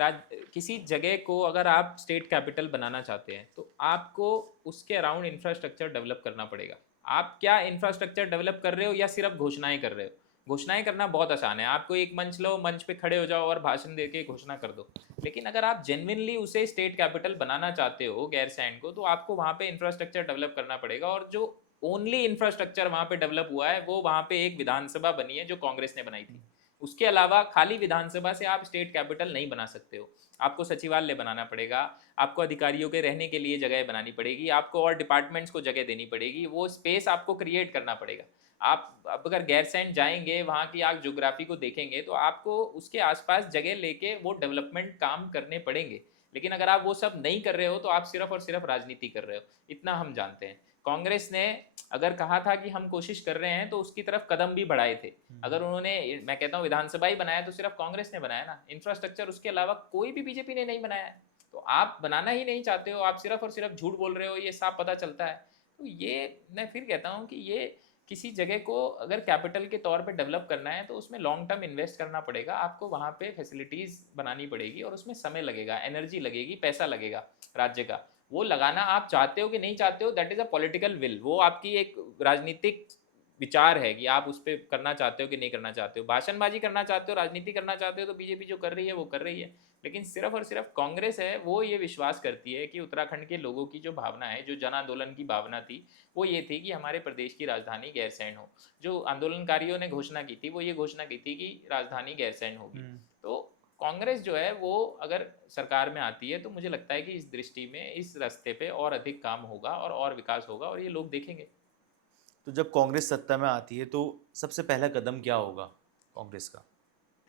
किसी जगह को अगर आप स्टेट कैपिटल बनाना चाहते हैं, तो आपको उसके अराउंड इंफ्रास्ट्रक्चर डेवलप करना पड़ेगा। आप क्या इंफ्रास्ट्रक्चर डेवलप कर रहे हो, या सिर्फ घोषणाएं कर रहे हो? घोषणाएं करना बहुत आसान है, आपको एक मंच लो, मंच पे खड़े हो जाओ और भाषण दे के घोषणा कर दो। लेकिन अगर आप जेन्युइनली उसे स्टेट कैपिटल बनाना चाहते हो गैरसैंण को, तो आपको वहाँ पे इंफ्रास्ट्रक्चर डेवलप करना पड़ेगा। और जो ओनली इंफ्रास्ट्रक्चर वहाँ पे डेवलप हुआ है, वो वहाँ पे एक विधानसभा बनी है जो कांग्रेस ने बनाई थी। उसके अलावा खाली विधानसभा से आप स्टेट कैपिटल नहीं बना सकते हो। आपको सचिवालय बनाना पड़ेगा, आपको अधिकारियों के रहने के लिए जगह बनानी पड़ेगी, आपको और डिपार्टमेंट्स को जगह देनी पड़ेगी, वो स्पेस आपको क्रिएट करना पड़ेगा। आप अब अगर गैरसैंण जाएंगे, वहाँ की आप ज्योग्राफी को देखेंगे, तो आपको उसके आसपास जगह लेके वो डेवलपमेंट काम करने पड़ेंगे। लेकिन अगर आप वो सब नहीं कर रहे हो, तो आप सिर्फ और सिर्फ राजनीति कर रहे हो, इतना हम जानते हैं। कांग्रेस ने अगर कहा था कि हम कोशिश कर रहे हैं, तो उसकी तरफ कदम भी बढ़ाए थे। अगर उन्होंने, मैं कहता हूँ, विधानसभा ही बनाया, तो सिर्फ कांग्रेस ने बनाया ना इंफ्रास्ट्रक्चर, उसके अलावा कोई भी बीजेपी ने नहीं बनाया है। तो आप बनाना ही नहीं चाहते हो, आप सिर्फ और सिर्फ झूठ बोल रहे हो, ये साफ पता चलता है। तो ये, मैं फिर कहता हूँ कि ये, किसी जगह को अगर कैपिटल के तौर पे डेवलप करना है, तो उसमें लॉन्ग टर्म इन्वेस्ट करना पड़ेगा, आपको वहाँ पे फैसिलिटीज़ बनानी पड़ेगी, और उसमें समय लगेगा, एनर्जी लगेगी, पैसा लगेगा राज्य का। वो लगाना आप चाहते हो कि नहीं चाहते हो, that is a political will. वो आपकी एक राजनीतिक विचार है कि आप उस पर करना चाहते हो कि नहीं करना चाहते हो। भाषणबाजी करना चाहते हो, राजनीति करना चाहते हो, तो बीजेपी जो कर रही है वो कर रही है। लेकिन सिर्फ और सिर्फ कांग्रेस है, वो ये विश्वास करती है कि उत्तराखंड के लोगों की जो भावना है, जो जन आंदोलन की भावना थी, वो ये थी कि हमारे प्रदेश की राजधानी गैरसैंण हो। जो आंदोलनकारियों ने घोषणा की थी, वो ये घोषणा की थी कि राजधानी गैरसैंण होगी। तो कांग्रेस जो है, वो अगर सरकार में आती है, तो मुझे लगता है कि इस दृष्टि में, इस रास्ते पे और अधिक काम होगा, और विकास होगा, और ये लोग देखेंगे। तो जब कांग्रेस सत्ता में आती है तो सबसे पहला कदम क्या होगा कांग्रेस का?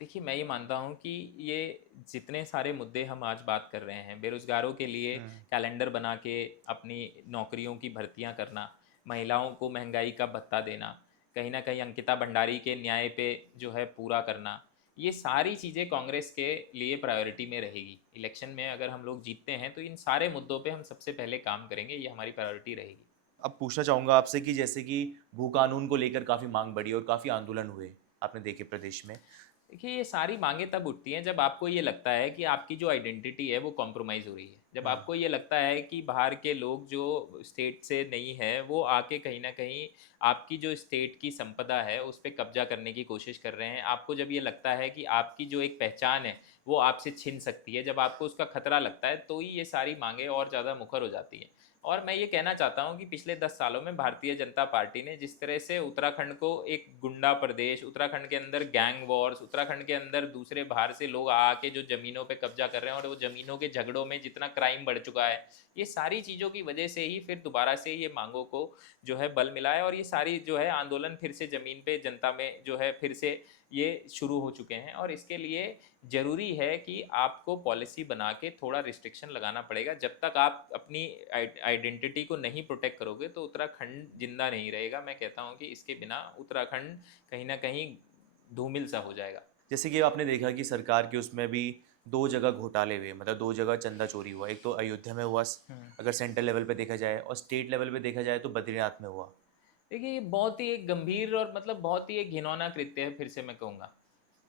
देखिए, मैं ये मानता हूँ कि ये जितने सारे मुद्दे हम आज बात कर रहे हैं, बेरोजगारों के लिए कैलेंडर बना के अपनी नौकरियों की भर्तियाँ करना, महिलाओं को महंगाई का भत्ता देना, कहीं ना कहीं अंकिता भंडारी के न्याय पे जो है पूरा करना, ये सारी चीज़ें कांग्रेस के लिए प्रायोरिटी में रहेगी। इलेक्शन में अगर हम लोग जीतते हैं, तो इन सारे मुद्दों पे हम सबसे पहले काम करेंगे, ये हमारी प्रायोरिटी रहेगी। अब पूछना चाहूँगा आपसे कि जैसे कि भू कानून को लेकर काफ़ी मांग बढ़ी और काफ़ी आंदोलन हुए, आपने देखे प्रदेश में। देखिए, ये सारी मांगें तब उठती हैं जब आपको ये लगता है कि आपकी जो आइडेंटिटी है वो कॉम्प्रोमाइज़ हो रही है। जब आपको ये लगता है कि बाहर के लोग जो स्टेट से नहीं है, वो आके कहीं ना कहीं आपकी जो स्टेट की संपदा है उस पर कब्जा करने की कोशिश कर रहे हैं। आपको जब ये लगता है कि आपकी जो एक पहचान है वो आपसे छिन सकती है, जब आपको उसका खतरा लगता है, तो ही ये सारी मांगें और ज़्यादा मुखर हो जाती हैं। और मैं ये कहना चाहता हूँ कि पिछले 10 सालों में भारतीय जनता पार्टी ने जिस तरह से उत्तराखंड को एक गुंडा प्रदेश, उत्तराखंड के अंदर गैंग वॉर्स, उत्तराखंड के अंदर दूसरे बाहर से लोग आके जो ज़मीनों पे कब्जा कर रहे हैं और वो ज़मीनों के झगड़ों में जितना क्राइम बढ़ चुका है, ये सारी चीज़ों की वजह से ही फिर दोबारा से ये मांगों को जो है बल मिला है और ये सारी जो है आंदोलन फिर से ज़मीन पे जनता में जो है फिर से ये शुरू हो चुके हैं। और इसके लिए ज़रूरी है कि आपको पॉलिसी बना के थोड़ा रिस्ट्रिक्शन लगाना पड़ेगा। जब तक आप अपनी आइडेंटिटी को नहीं प्रोटेक्ट करोगे तो उत्तराखंड जिंदा नहीं रहेगा। मैं कहता हूँ कि इसके बिना उत्तराखंड कहीं ना कहीं धूमिल सा हो जाएगा। जैसे कि आपने देखा कि सरकार के उसमें भी दो जगह घोटाले हुए, मतलब दो जगह चंदा चोरी हुआ। एक तो अयोध्या में हुआ, अगर सेंट्रल लेवल पे देखा जाए, और स्टेट लेवल पे देखा जाए तो बद्रीनाथ में हुआ। देखिए ये बहुत ही एक गंभीर और मतलब बहुत ही एक घिनौना कृत्य है। फिर से मैं कहूँगा,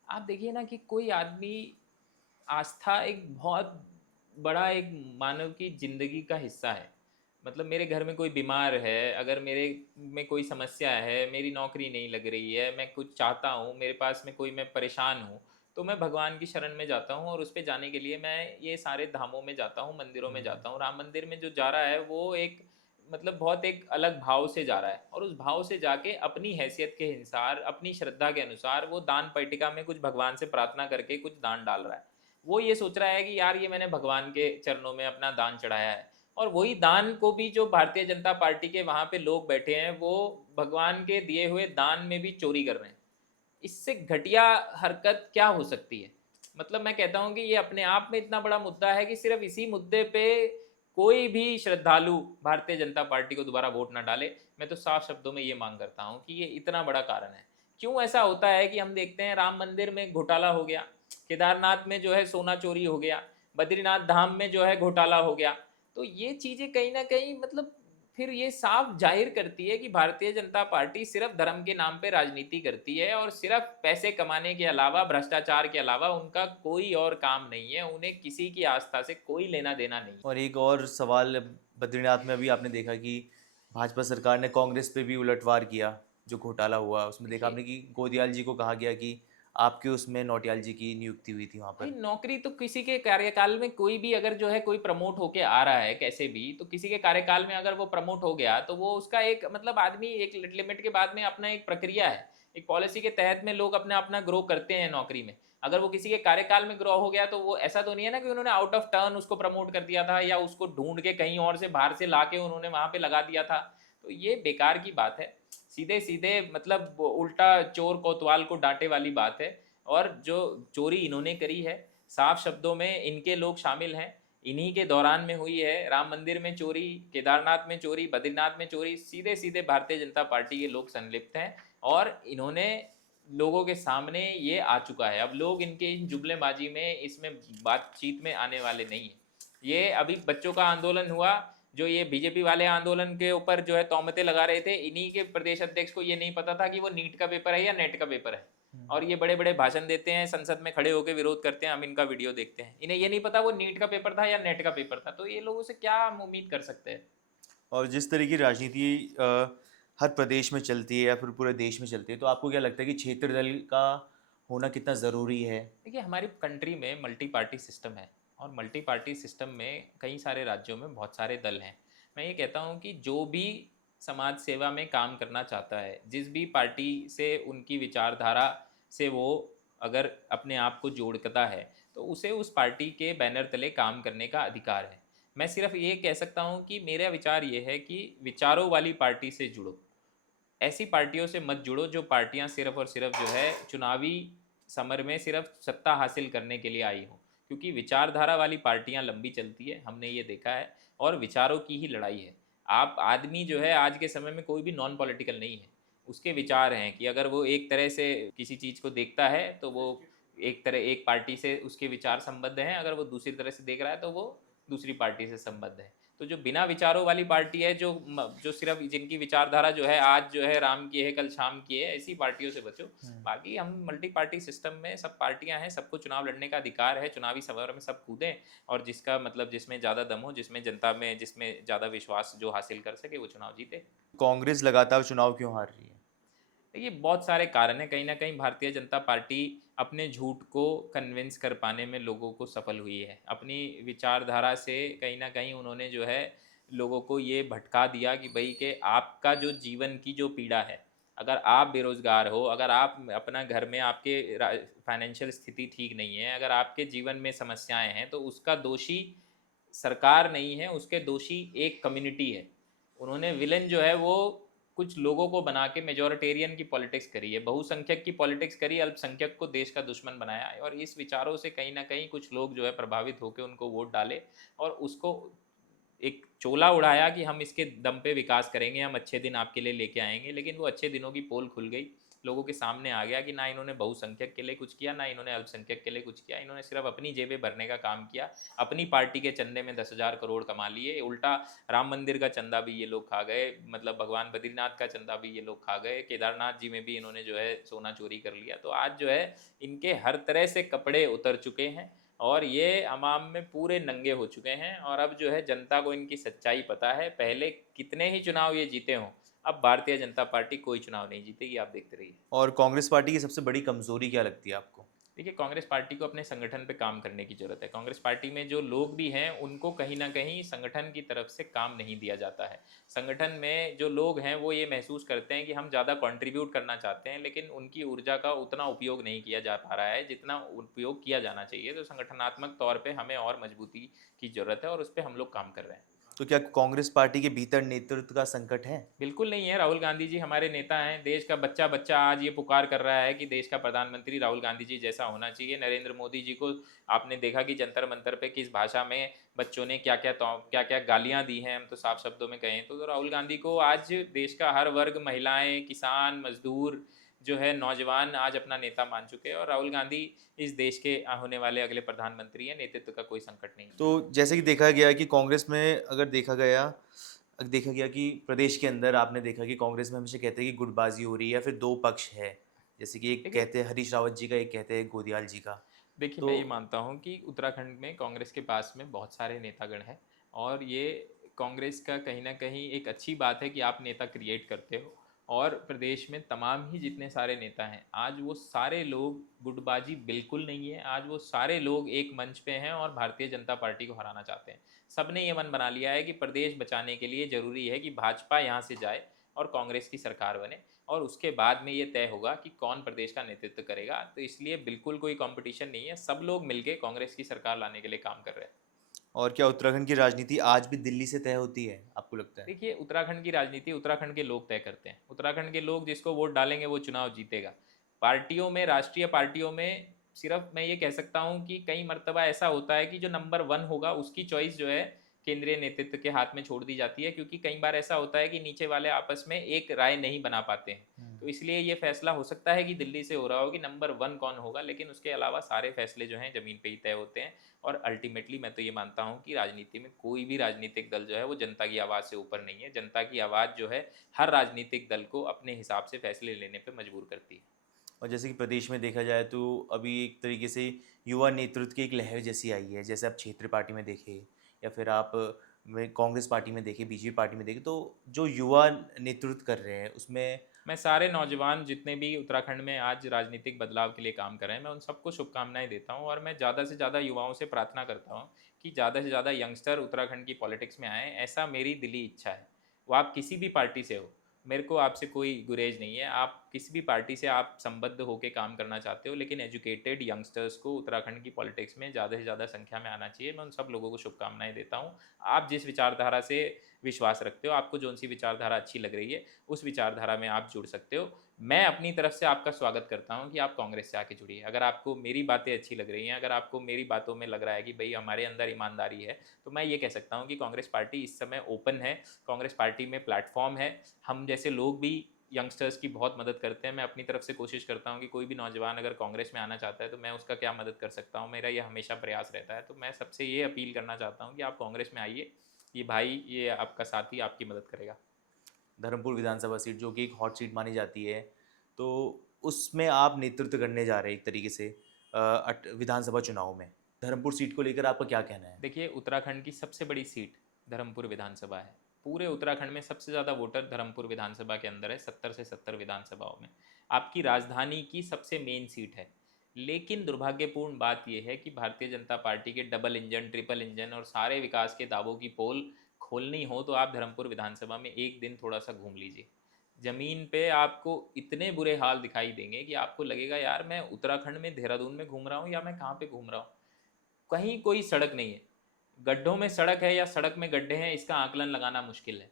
आप देखिए ना कि कोई आदमी, आस्था एक बहुत बड़ा एक मानव की जिंदगी का हिस्सा है। मतलब मेरे घर में कोई बीमार है, अगर मेरे में कोई समस्या है, मेरी नौकरी नहीं लग रही है, मैं कुछ चाहता हूँ, मेरे पास में कोई, मैं परेशान हूँ, तो मैं भगवान की शरण में जाता हूँ और उस पर जाने के लिए मैं ये सारे धामों में जाता हूँ, मंदिरों में जाता हूँ। राम मंदिर में जो जा रहा है वो एक मतलब बहुत एक अलग भाव से जा रहा है और उस भाव से जाके अपनी हैसियत के अनुसार, अपनी श्रद्धा के अनुसार वो दान पेटिका में कुछ भगवान से प्रार्थना करके कुछ दान डाल रहा है। वो ये सोच रहा है कि यार ये मैंने भगवान के चरणों में अपना दान चढ़ाया है। और वही दान को भी जो भारतीय जनता पार्टी के वहाँ पे लोग बैठे हैं वो भगवान के दिए हुए दान में भी चोरी कर रहे हैं। इससे घटिया हरकत क्या हो सकती है? मतलब मैं कहता हूँ कि ये अपने आप में इतना बड़ा मुद्दा है कि सिर्फ इसी मुद्दे पे कोई भी श्रद्धालु भारतीय जनता पार्टी को दोबारा वोट ना डाले। मैं तो साफ शब्दों में ये मांग करता हूँ कि ये इतना बड़ा कारण है। क्यों ऐसा होता है कि हम देखते हैं राम मंदिर में घोटाला हो गया, केदारनाथ में जो है सोना चोरी हो गया, बद्रीनाथ धाम में जो है घोटाला हो गया। तो ये चीज़ें कहीं ना कहीं मतलब फिर ये साफ जाहिर करती है कि भारतीय जनता पार्टी सिर्फ धर्म के नाम पे राजनीति करती है और सिर्फ पैसे कमाने के अलावा, भ्रष्टाचार के अलावा उनका कोई और काम नहीं है। उन्हें किसी की आस्था से कोई लेना देना नहीं है। और एक और सवाल, बद्रीनाथ में अभी आपने देखा कि भाजपा सरकार ने कांग्रेस पे भी उलटवार किया। जो घोटाला हुआ उसमें देखा देखिए आपने कि गोदियाल जी को कहा गया कि आपके उसमें नौटियाल जी की नियुक्ति हुई थी वहाँ भाई पर। नौकरी तो किसी के कार्यकाल में कोई भी अगर जो है कोई प्रमोट होके आ रहा है कैसे भी, तो किसी के कार्यकाल में अगर वो प्रमोट हो गया तो वो उसका एक मतलब आदमी एक लिमिट के बाद में अपना एक प्रक्रिया है, एक पॉलिसी के तहत में लोग अपना अपना ग्रो करते हैं नौकरी में। अगर वो किसी के कार्यकाल में ग्रो हो गया तो वो ऐसा तो नहीं है ना कि उन्होंने आउट ऑफ टर्न उसको प्रमोट कर दिया था या उसको ढूंढ के कहीं और से बाहर से ला के उन्होंने वहां पे लगा दिया था। तो ये बेकार की बात है। सीधे सीधे मतलब उल्टा चोर कोतवाल को डांटे वाली बात है। और जो चोरी इन्होंने करी है, साफ शब्दों में इनके लोग शामिल हैं। इन्हीं के दौरान में हुई है राम मंदिर में चोरी, केदारनाथ में चोरी, बद्रीनाथ में चोरी। सीधे सीधे भारतीय जनता पार्टी के लोग संलिप्त हैं और इन्होंने लोगों के सामने ये आ चुका है। अब लोग इनके इन जुमलेबाजी में, इसमें बातचीत में आने वाले नहीं है। ये अभी बच्चों का आंदोलन हुआ, जो ये बीजेपी वाले आंदोलन के ऊपर जो है तौमतें लगा रहे थे, इन्हीं के प्रदेश अध्यक्ष को ये नहीं पता था कि वो नीट का पेपर है या नेट का पेपर है। और ये बड़े बड़े भाषण देते हैं, संसद में खड़े होकर विरोध करते हैं, हम इनका वीडियो देखते हैं, इन्हें ये नहीं पता वो नीट का पेपर था या नेट का पेपर था। तो ये लोगों से क्या हम उम्मीद कर सकते हैं? और जिस तरह की राजनीति हर प्रदेश में चलती है या फिर पूरे देश में चलती है, तो आपको क्या लगता है कि क्षेत्र दल का होना कितना ज़रूरी है? देखिए हमारी कंट्री में मल्टी पार्टी सिस्टम है और मल्टी पार्टी सिस्टम में कई सारे राज्यों में बहुत सारे दल हैं। मैं ये कहता हूँ कि जो भी समाज सेवा में काम करना चाहता है, जिस भी पार्टी से उनकी विचारधारा से वो अगर अपने आप को जोड़ता है, तो उसे उस पार्टी के बैनर तले काम करने का अधिकार है। मैं सिर्फ ये कह सकता हूँ कि मेरा विचार ये है कि विचारों वाली पार्टी से जुड़ो। ऐसी पार्टियों से मत जुड़ो जो पार्टियां सिर्फ और सिर्फ जो है चुनावी समर में सिर्फ सत्ता हासिल करने के लिए आई हो। क्योंकि विचारधारा वाली पार्टियां लंबी चलती है, हमने ये देखा है, और विचारों की ही लड़ाई है। आप आदमी जो है आज के समय में कोई भी नॉन पॉलिटिकल नहीं है। उसके विचार हैं कि अगर वो एक तरह से किसी चीज़ को देखता है तो वो एक तरह एक पार्टी से उसके विचार संबद्ध हैं, अगर वो दूसरी तरह से देख रहा है तो वो दूसरी पार्टी से संबद्ध है। तो जो बिना विचारों वाली पार्टी है, जो सिर्फ जिनकी विचारधारा जो है आज जो है राम की है कल शाम की है, ऐसी पार्टियों से बचो। बाकी हम मल्टी पार्टी सिस्टम में सब पार्टियां हैं, सबको चुनाव लड़ने का अधिकार है, चुनावी समर में सब कूदें और जिसका मतलब जिसमें ज़्यादा दम हो, जिसमें जनता में जिसमें ज़्यादा विश्वास जो हासिल कर सके वो चुनाव जीते। कांग्रेस लगातार चुनाव क्यों हार रही है? देखिए बहुत सारे कारण हैं। कहीं ना कहीं भारतीय जनता पार्टी अपने झूठ को कन्विंस कर पाने में लोगों को सफल हुई है। अपनी विचारधारा से कहीं ना कहीं उन्होंने जो है लोगों को ये भटका दिया कि भाई कि आपका जो जीवन की जो पीड़ा है, अगर आप बेरोजगार हो, अगर आप अपना घर में आपके फाइनेंशियल स्थिति ठीक नहीं है, अगर आपके जीवन में समस्याएं हैं, तो उसका दोषी सरकार नहीं है, उसके दोषी एक कम्युनिटी है। उन्होंने विलन जो है वो कुछ लोगों को बना के मेजोरिटेरियन की पॉलिटिक्स करी है, बहुसंख्यक की पॉलिटिक्स करी, अल्पसंख्यक को देश का दुश्मन बनाया है। और इस विचारों से कहीं ना कहीं कुछ लोग जो है प्रभावित होकर उनको वोट डाले और उसको एक चोला उड़ाया कि हम इसके दम पे विकास करेंगे, हम अच्छे दिन आपके लिए लेके आएंगे। लेकिन वो अच्छे दिनों की पोल खुल गई, लोगों के सामने आ गया कि ना इन्होंने बहुसंख्यक के लिए कुछ किया, ना इन्होंने अल्पसंख्यक के लिए कुछ किया। इन्होंने सिर्फ अपनी जेबें भरने का काम किया, अपनी पार्टी के चंदे में 10,000 करोड़ कमा लिए। उल्टा राम मंदिर का चंदा भी ये लोग खा गए, मतलब भगवान बद्रीनाथ का चंदा भी ये लोग खा गए, केदारनाथ जी में भी इन्होंने जो है सोना चोरी कर लिया। तो आज जो है इनके हर तरह से कपड़े उतर चुके हैं और ये अवाम में पूरे नंगे हो चुके हैं। और अब जो है जनता को इनकी सच्चाई पता है। पहले कितने ही चुनाव ये जीते हों, अब भारतीय जनता पार्टी कोई चुनाव नहीं जीतेगी, आप देखते रहिए। और कांग्रेस पार्टी की सबसे बड़ी कमजोरी क्या लगती है आपको? देखिए, कांग्रेस पार्टी को अपने संगठन पे काम करने की ज़रूरत है। कांग्रेस पार्टी में जो लोग भी हैं उनको कहीं ना कहीं संगठन की तरफ से काम नहीं दिया जाता है। संगठन में जो लोग हैं वो ये महसूस करते हैं कि हम ज़्यादा कंट्रीब्यूट करना चाहते हैं, लेकिन उनकी ऊर्जा का उतना उपयोग नहीं किया जा पा रहा है जितना उपयोग किया जाना चाहिए। तो संगठनात्मक तौर पर हमें और मजबूती की ज़रूरत है और उस पर हम लोग काम कर रहे हैं। तो क्या कांग्रेस पार्टी के भीतर नेतृत्व का संकट है? बिल्कुल नहीं है। राहुल गांधी जी हमारे नेता हैं। देश का बच्चा बच्चा आज ये पुकार कर रहा है कि देश का प्रधानमंत्री राहुल गांधी जी जैसा होना चाहिए। नरेंद्र मोदी जी को आपने देखा कि जंतर मंतर पे किस भाषा में बच्चों ने क्या क्या गालियां दी हैं, हम तो साफ शब्दों में कहें तो राहुल गांधी को आज देश का हर वर्ग, महिलाएं, किसान, मजदूर जो है, नौजवान आज अपना नेता मान चुके हैं। और राहुल गांधी इस देश के होने वाले अगले प्रधानमंत्री हैं। नेतृत्व का कोई संकट नहीं है। तो जैसे कि देखा गया कि कांग्रेस में अगर देखा गया कि प्रदेश के अंदर आपने देखा कि कांग्रेस में हमेशा कहते हैं कि गुटबाजी हो रही है या फिर दो पक्ष है। जैसे कि एक देखिए कहते हैं हरीश रावत जी का, एक कहते हैं गोदियाल जी का। देखिए मैं तो ये मानता हूँ कि उत्तराखंड में कांग्रेस के पास में बहुत सारे नेतागण हैं और ये कांग्रेस का कहीं ना कहीं एक अच्छी बात है कि आप नेता क्रिएट करते हो। और प्रदेश में तमाम ही जितने सारे नेता हैं, आज वो सारे लोग, गुटबाजी बिल्कुल नहीं है, आज वो सारे लोग एक मंच पे हैं और भारतीय जनता पार्टी को हराना चाहते हैं। सबने ये मन बना लिया है कि प्रदेश बचाने के लिए ज़रूरी है कि भाजपा यहाँ से जाए और कांग्रेस की सरकार बने और उसके बाद में ये तय होगा कि कौन प्रदेश का नेतृत्व करेगा। तो इसलिए बिल्कुल कोई कंपटीशन नहीं है, सब लोग मिलके कांग्रेस की सरकार लाने के लिए काम कर रहे हैं। और क्या उत्तराखंड की राजनीति आज भी दिल्ली से तय होती है, आपको लगता है? देखिए, उत्तराखंड की राजनीति उत्तराखंड के लोग तय करते हैं। उत्तराखंड के लोग जिसको वोट डालेंगे वो चुनाव जीतेगा। पार्टियों में, राष्ट्रीय पार्टियों में सिर्फ मैं ये कह सकता हूँ कि कई मर्तबा ऐसा होता है कि जो नंबर 1 होगा उसकी चॉइस जो है केंद्रीय नेतृत्व के हाथ में छोड़ दी जाती है, क्योंकि कई बार ऐसा होता है कि नीचे वाले आपस में एक राय नहीं बना पाते हैं। तो इसलिए ये फैसला हो सकता है कि दिल्ली से हो रहा हो कि नंबर 1 कौन होगा, लेकिन उसके अलावा सारे फैसले जो हैं ज़मीन पे ही तय होते हैं। और अल्टीमेटली मैं तो ये मानता हूँ कि राजनीति में कोई भी राजनीतिक दल जो है वो जनता की आवाज़ से ऊपर नहीं है। जनता की आवाज़ जो है हर राजनीतिक दल को अपने हिसाब से फैसले लेने पे मजबूर करती है। और जैसे कि प्रदेश में देखा जाए तो अभी एक तरीके से युवा नेतृत्व की एक लहर जैसी आई है। जैसे आप क्षेत्रीय पार्टी में देखें या फिर आप में कांग्रेस पार्टी में देखें, बीजेपी पार्टी में देखें, तो जो युवा नेतृत्व कर रहे हैं उसमें मैं सारे नौजवान जितने भी उत्तराखंड में आज राजनीतिक बदलाव के लिए काम कर रहे हैं, मैं उन सबको शुभकामनाएं देता हूं। और मैं ज़्यादा से ज़्यादा युवाओं से प्रार्थना करता हूं कि ज़्यादा से ज़्यादा यंगस्टर उत्तराखंड की पॉलिटिक्स में आएँ। ऐसा मेरी दिली इच्छा है। वो आप किसी भी पार्टी से हो, मेरे को आपसे कोई गुरेज नहीं है। आप किसी भी पार्टी से आप संबद्ध होकर काम करना चाहते हो, लेकिन एजुकेटेड यंगस्टर्स को उत्तराखंड की पॉलिटिक्स में ज़्यादा से ज़्यादा संख्या में आना चाहिए। मैं उन सब लोगों को शुभकामनाएं देता हूँ। आप जिस विचारधारा से विश्वास रखते हो, आपको जो सी विचारधारा अच्छी लग रही है, उस विचारधारा में आप जुड़ सकते हो। मैं अपनी तरफ से आपका स्वागत करता हूं कि आप कांग्रेस से आके जुड़िए। अगर आपको मेरी बातें अच्छी लग रही हैं, अगर आपको मेरी बातों में लग रहा है कि भाई हमारे अंदर ईमानदारी है, तो मैं ये कह सकता हूं कि कांग्रेस पार्टी इस समय ओपन है। कांग्रेस पार्टी में प्लेटफॉर्म है। हम जैसे लोग भी यंगस्टर्स की बहुत मदद करते हैं। मैं अपनी तरफ से कोशिश करता हूं कि कोई भी नौजवान अगर कांग्रेस में आना चाहता है तो मैं उसका क्या मदद कर सकता हूं, मेरा ये हमेशा प्रयास रहता है। तो मैं सबसे ये अपील करना चाहता हूं कि आप कांग्रेस में आइए। ये भाई, ये आपका साथी आपकी मदद करेगा। धर्मपुर विधानसभा सीट जो कि एक हॉट सीट मानी जाती है, तो उसमें आप नेतृत्व करने जा रहे हैं एक तरीके से विधानसभा चुनाव में। धर्मपुर सीट को लेकर आपका क्या कहना है? देखिए, उत्तराखंड की सबसे बड़ी सीट धर्मपुर विधानसभा है। पूरे उत्तराखंड में सबसे ज़्यादा वोटर धर्मपुर विधानसभा के अंदर है, 70 से 70 विधानसभाओं में। आपकी राजधानी की सबसे मेन सीट है। लेकिन दुर्भाग्यपूर्ण बात यह है कि भारतीय जनता पार्टी के डबल इंजन, ट्रिपल इंजन और सारे विकास के दावों की पोल खोलनी हो तो आप धर्मपुर विधानसभा में एक दिन थोड़ा सा घूम लीजिए। ज़मीन पे आपको इतने बुरे हाल दिखाई देंगे कि आपको लगेगा यार मैं उत्तराखंड में देहरादून में घूम रहा हूँ या मैं कहाँ पे घूम रहा हूँ। कहीं कोई सड़क नहीं है, गड्ढों में सड़क है या सड़क में गड्ढे हैं, इसका आकलन लगाना मुश्किल है।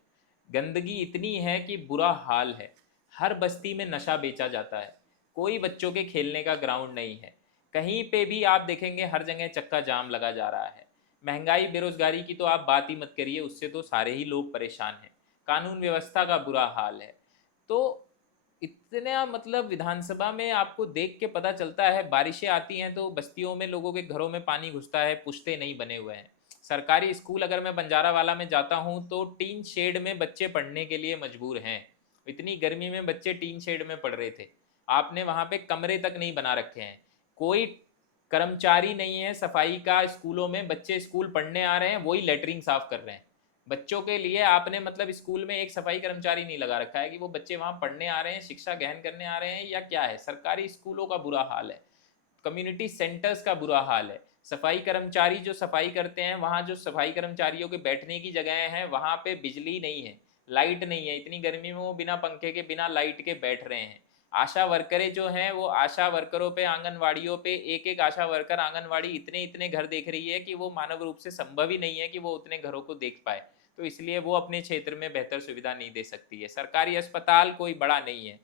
गंदगी इतनी है कि बुरा हाल है। हर बस्ती में नशा बेचा जाता है, कोई बच्चों के खेलने का ग्राउंड नहीं है। कहीं पे भी आप देखेंगे हर जगह चक्का जाम लगा जा रहा है। महंगाई बेरोजगारी की तो आप बात ही मत करिए, उससे तो सारे ही लोग परेशान हैं। कानून व्यवस्था का बुरा हाल है। तो इतना मतलब विधानसभा में आपको देख के पता चलता है, बारिशें आती हैं तो बस्तियों में लोगों के घरों में पानी घुसता है, पुश्ते नहीं बने हुए हैं। सरकारी स्कूल अगर मैं बंजारावाला में जाता हूँ तो टीन शेड में बच्चे पढ़ने के लिए मजबूर हैं। इतनी गर्मी में बच्चे टीन शेड में पढ़ रहे थे। आपने वहाँ पे कमरे तक नहीं बना रखे हैं। कोई कर्मचारी नहीं है सफाई का स्कूलों में, बच्चे स्कूल पढ़ने आ रहे हैं वही लेटरिन साफ कर रहे हैं। बच्चों के लिए आपने मतलब स्कूल में एक सफाई कर्मचारी नहीं लगा रखा है कि वो बच्चे वहाँ पढ़ने आ रहे हैं, शिक्षा ग्रहण करने आ रहे हैं या क्या है। सरकारी स्कूलों का बुरा हाल है, कम्युनिटी सेंटर्स का बुरा हाल है। सफाई कर्मचारी जो सफाई करते हैं, वहाँ जो सफाई कर्मचारियों के बैठने की जगह हैं वहाँ पे बिजली नहीं है, लाइट नहीं है। इतनी गर्मी में वो बिना पंखे के बिना लाइट के बैठ रहे हैं। आशा वर्करें जो हैं वो आशा वर्करों पे, आंगनवाड़ियों पे, एक एक आशा वर्कर आंगनवाड़ी इतने इतने घर देख रही है कि वो मानव रूप से संभव ही नहीं है कि वो उतने घरों को देख पाए। तो इसलिए वो अपने क्षेत्र में बेहतर सुविधा नहीं दे सकती है। सरकारी अस्पताल कोई बड़ा नहीं है,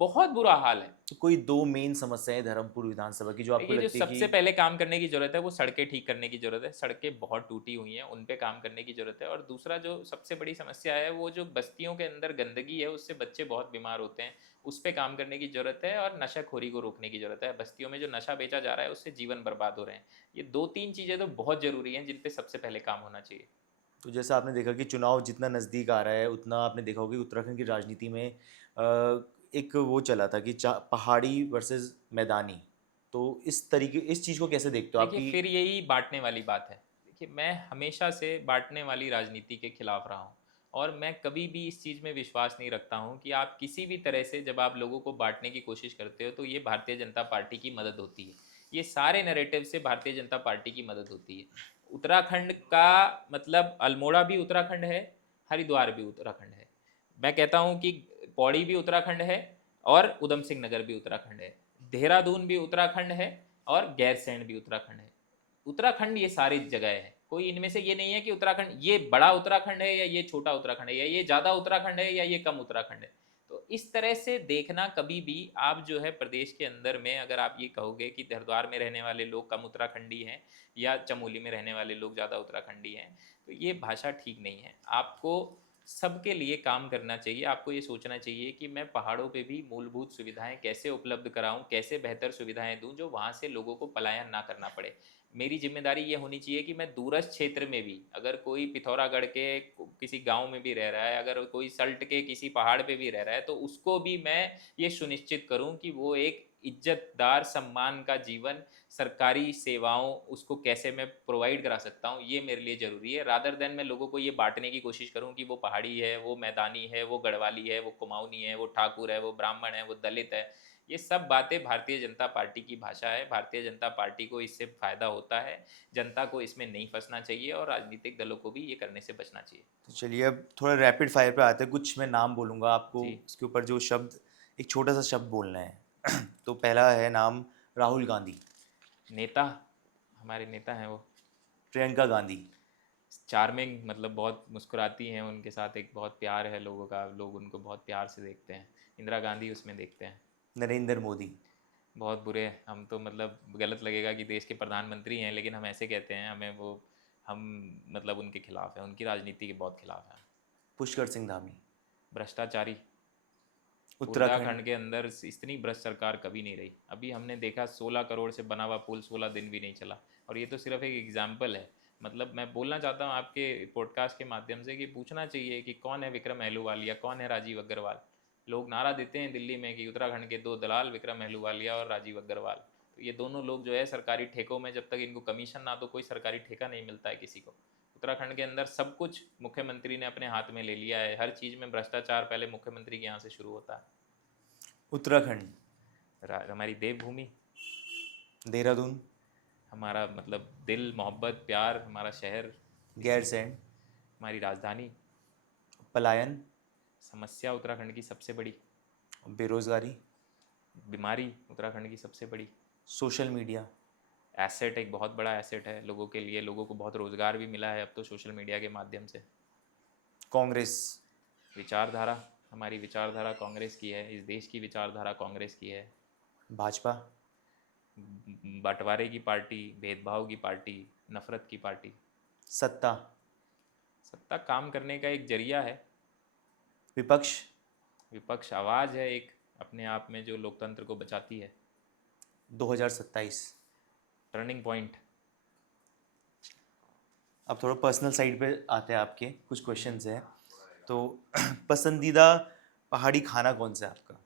बहुत बुरा हाल है। तो कोई दो मेन समस्याएं धर्मपुर विधानसभा की जो आपको देखिए जो लगती है सबसे कि पहले काम करने की जरूरत है वो सड़कें ठीक करने की जरूरत है। सड़कें बहुत टूटी हुई हैं, उन पे काम करने की जरूरत है। और दूसरा जो सबसे बड़ी समस्या है वो जो बस्तियों के अंदर गंदगी है, उससे बच्चे बहुत बीमार होते हैं, उस पे काम करने की जरूरत है। और नशाखोरी को रोकने की जरूरत है। बस्तियों में जो नशा बेचा जा रहा है उससे जीवन बर्बाद हो रहे हैं। ये दो तीन चीज़ें तो बहुत ज़रूरी हैं जिन पे सबसे पहले काम होना चाहिए। तो जैसा आपने देखा कि चुनाव जितना नज़दीक आ रहा है उतना आपने देखा होगा कि उत्तराखंड की राजनीति में एक वो चला था कि पहाड़ी वर्सेस मैदानी। तो इस तरीके इस चीज़ को कैसे देखते हो देखिए आपकी? फिर यही बांटने वाली बात है। देखिए मैं हमेशा से बांटने वाली राजनीति के खिलाफ रहा हूँ। और मैं कभी भी इस चीज़ में विश्वास नहीं रखता हूँ कि आप किसी भी तरह से जब आप लोगों को बांटने की कोशिश करते हो तो ये भारतीय जनता पार्टी की मदद होती है। ये सारे नैरेटिव से भारतीय जनता पार्टी की मदद होती है। उत्तराखंड का मतलब अल्मोड़ा भी उत्तराखंड है, हरिद्वार भी उत्तराखंड है। मैं कहता हूँ कि पौड़ी भी उत्तराखंड है और उधम सिंह नगर भी उत्तराखंड है। देहरादून भी उत्तराखंड है और गैरसैंण भी उत्तराखंड है। उत्तराखंड ये सारी जगह है, कोई इनमें से ये नहीं है कि उत्तराखंड ये बड़ा उत्तराखंड है या ये छोटा उत्तराखंड है या ये ज़्यादा उत्तराखंड है या ये कम उत्तराखंड है। तो इस तरह से देखना, कभी भी आप जो है प्रदेश के अंदर में अगर आप ये कहोगे कि हरिद्वार में रहने वाले लोग कम उत्तराखंडी हैं या चमोली में रहने वाले लोग ज़्यादा उत्तराखंडी हैं, तो ये भाषा ठीक नहीं है। आपको सबके लिए काम करना चाहिए। आपको ये सोचना चाहिए कि मैं पहाड़ों पे भी मूलभूत सुविधाएं कैसे उपलब्ध कराऊं, कैसे बेहतर सुविधाएं दूं जो वहाँ से लोगों को पलायन ना करना पड़े। मेरी जिम्मेदारी ये होनी चाहिए कि मैं दूरस्थ क्षेत्र में भी, अगर कोई पिथौरागढ़ के किसी गांव में भी रह रहा है, अगर कोई सल्ट के किसी पहाड़ पे भी रह रहा है, तो उसको भी मैं ये सुनिश्चित करूं कि वो एक इज्जतदार सम्मान का जीवन, सरकारी सेवाओं उसको कैसे मैं प्रोवाइड करा सकता हूँ, ये मेरे लिए ज़रूरी है। रादर देन मैं लोगों को ये बांटने की कोशिश करूँ कि वो पहाड़ी है, वो मैदानी है, वो गढ़वाली है, वो कुमाऊनी है, वो ठाकुर है, वो ब्राह्मण है, वो दलित है। ये सब बातें भारतीय जनता पार्टी की भाषा है। भारतीय जनता पार्टी को इससे फ़ायदा होता है। जनता को इसमें नहीं फंसना चाहिए और राजनीतिक दलों को भी ये करने से बचना चाहिए। तो चलिए अब थोड़ा रैपिड फायर पे आते हैं। कुछ मैं नाम बोलूँगा आपको, जी। इसके ऊपर जो शब्द, एक छोटा सा शब्द बोलना है। तो पहला है नाम राहुल गांधी। नेता, हमारे नेता हैं वो। प्रियंका गांधी। चार्मिंग, मतलब बहुत मुस्कुराती हैं, उनके साथ एक बहुत प्यार है लोगों का, लोग उनको बहुत प्यार से देखते हैं। इंदिरा गांधी उसमें देखते हैं। नरेंद्र मोदी। बहुत बुरे, हम तो मतलब गलत लगेगा कि देश के प्रधानमंत्री हैं लेकिन हम ऐसे कहते हैं, हमें वो, हम मतलब उनके खिलाफ हैं, उनकी राजनीति के बहुत खिलाफ हैं। पुष्कर सिंह धामी। भ्रष्टाचारी। उत्तराखंड। उत्तराखंड के अंदर इतनी भ्रष्ट सरकार कभी नहीं रही। अभी हमने देखा 16 करोड़ से बना हुआ पुल 16 दिन भी नहीं चला। और ये तो सिर्फ एक एग्जाम्पल है। मतलब मैं बोलना चाहता हूँ आपके पॉडकास्ट के माध्यम से कि पूछना चाहिए कि कौन है विक्रम अहलूवालिया, कौन है राजीव अग्रवाल। लोग नारा देते हैं दिल्ली में कि उत्तराखंड के दो दलाल विक्रम अहलूवालिया और राजीव अग्रवाल। तो ये दोनों लोग जो है सरकारी ठेकों में, जब तक इनको कमीशन ना, तो कोई सरकारी ठेका नहीं मिलता है किसी को। उत्तराखंड के अंदर सब कुछ मुख्यमंत्री ने अपने हाथ में ले लिया है। हर चीज़ में भ्रष्टाचार पहले मुख्यमंत्री के यहाँ से शुरू होता है। उत्तराखंड। हमारी देवभूमि, देहरादून। हमारा मतलब दिल, मोहब्बत, प्यार, हमारा शहर। इसी गैरसैंण। हमारी राजधानी। पलायन, समस्या उत्तराखंड की सबसे बड़ी। बेरोजगारी, बीमारी उत्तराखंड की सबसे बड़ी। सोशल मीडिया, एसेट, एक बहुत बड़ा एसेट है लोगों के लिए, लोगों को बहुत रोज़गार भी मिला है अब तो सोशल मीडिया के माध्यम से। कांग्रेस, विचारधारा, हमारी विचारधारा कांग्रेस की है, इस देश की विचारधारा कांग्रेस की है। भाजपा, बंटवारे की पार्टी, भेदभाव की पार्टी, नफरत की पार्टी। सत्ता, सत्ता काम करने का एक जरिया है। विपक्ष, विपक्ष आवाज़ है एक अपने आप में जो लोकतंत्र को बचाती है। 2027। Turning point. अब थोड़ा पर्सनल साइड पे आते हैं, आपके कुछ क्वेश्चंस हैं। तो पसंदीदा पहाड़ी खाना कौन सा है आपका?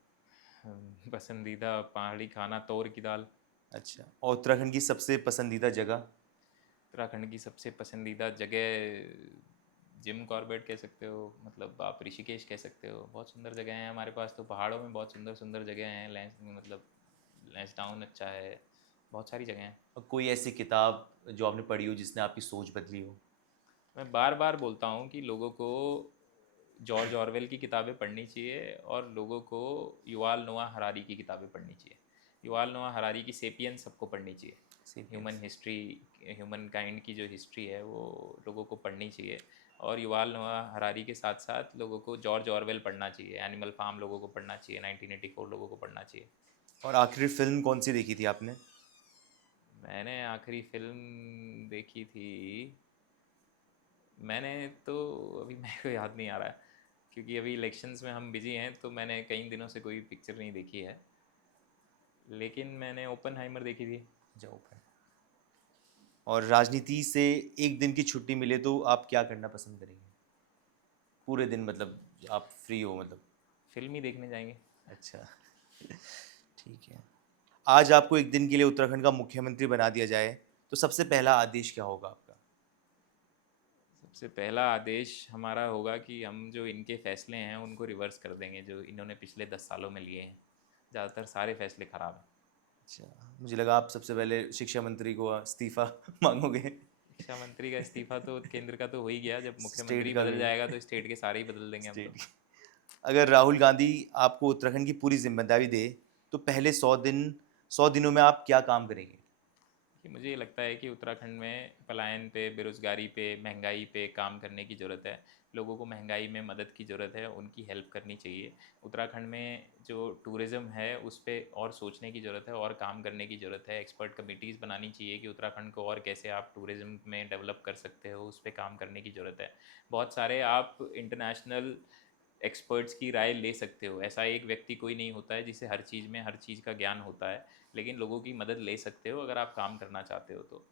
पसंदीदा पहाड़ी खाना तोर की दाल। अच्छा, और उत्तराखंड की सबसे पसंदीदा जगह? उत्तराखंड की सबसे पसंदीदा जगह जिम कॉर्बेट कह सकते हो, मतलब आप ऋषिकेश कह सकते हो। बहुत सुंदर जगह हैं हमारे पास तो, पहाड़ों में बहुत सुंदर सुंदर जगह हैं। मतलब लैंसडाउन अच्छा है, बहुत सारी जगह हैं। और कोई ऐसी किताब जो आपने पढ़ी हो जिसने आपकी सोच बदली हो? मैं बार बार बोलता हूँ कि लोगों को जॉर्ज ऑरवेल की किताबें पढ़नी चाहिए और लोगों को युवाल नोआ हरारी की किताबें पढ़नी चाहिए। युवाल नोआ हरारी की सेपियंस सबको पढ़नी चाहिए। Human sapiens. History, human kind की जो हिस्ट्री है वो लोगों को पढ़नी चाहिए। और युवाल नोआ हरारी के साथ साथ लोगों को जॉर्ज ऑरवेल पढ़ना चाहिए, एनिमल फार्म लोगों को पढ़ना चाहिए, 1984 लोगों को पढ़ना चाहिए। और आखिरी फिल्म कौन सी देखी थी आपने? मैंने आखिरी फिल्म देखी थी, मैंने तो अभी मेरे को याद नहीं आ रहा है क्योंकि अभी इलेक्शंस में हम बिजी हैं, तो मैंने कई दिनों से कोई पिक्चर नहीं देखी है। लेकिन मैंने ओपनहाइमर देखी थी। जाओ भाई। और राजनीति से एक दिन की छुट्टी मिले तो आप क्या करना पसंद करेंगे? पूरे दिन, मतलब आप फ्री हो मतलब। फिल्म ही देखने जाएंगे। अच्छा, ठीक है। आज आपको एक दिन के लिए उत्तराखंड का मुख्यमंत्री बना दिया जाए तो सबसे पहला आदेश क्या होगा आपका? सबसे पहला आदेश हमारा होगा कि हम जो इनके फैसले हैं उनको रिवर्स कर देंगे जो इन्होंने पिछले 10 सालों में लिए हैं। ज़्यादातर सारे फैसले ख़राब हैं। अच्छा, मुझे लगा आप सबसे पहले शिक्षा मंत्री को इस्तीफा मांगोगे। शिक्षा मंत्री का इस्तीफा तो केंद्र का तो हो ही गया, जब स्टेट मुख्यमंत्री का बदल भी। जाएगा तो स्टेट के सारे ही बदल देंगे हम तो। स्टेट। अगर राहुल गांधी आपको उत्तराखंड की पूरी जिम्मेदारी दे तो पहले 100 दिनों में आप क्या काम करेंगे? कि मुझे ये लगता है कि उत्तराखंड में पलायन पे, बेरोज़गारी पे, महंगाई पे काम करने की ज़रूरत है। लोगों को महंगाई में मदद की ज़रूरत है, उनकी हेल्प करनी चाहिए। उत्तराखंड में जो टूरिज़्म है उस पे और सोचने की ज़रूरत है और काम करने की ज़रूरत है। एक्सपर्ट कमिटीज़ बनानी चाहिए कि उत्तराखंड को और कैसे आप टूरिज़्म में डेवलप कर सकते हो, उस पे काम करने की ज़रूरत है। बहुत सारे आप इंटरनेशनल एक्सपर्ट्स की राय ले सकते हो। ऐसा एक व्यक्ति कोई नहीं होता है जिसे हर चीज़ में हर चीज़ का ज्ञान होता है, लेकिन लोगों की मदद ले सकते हो अगर आप काम करना चाहते हो तो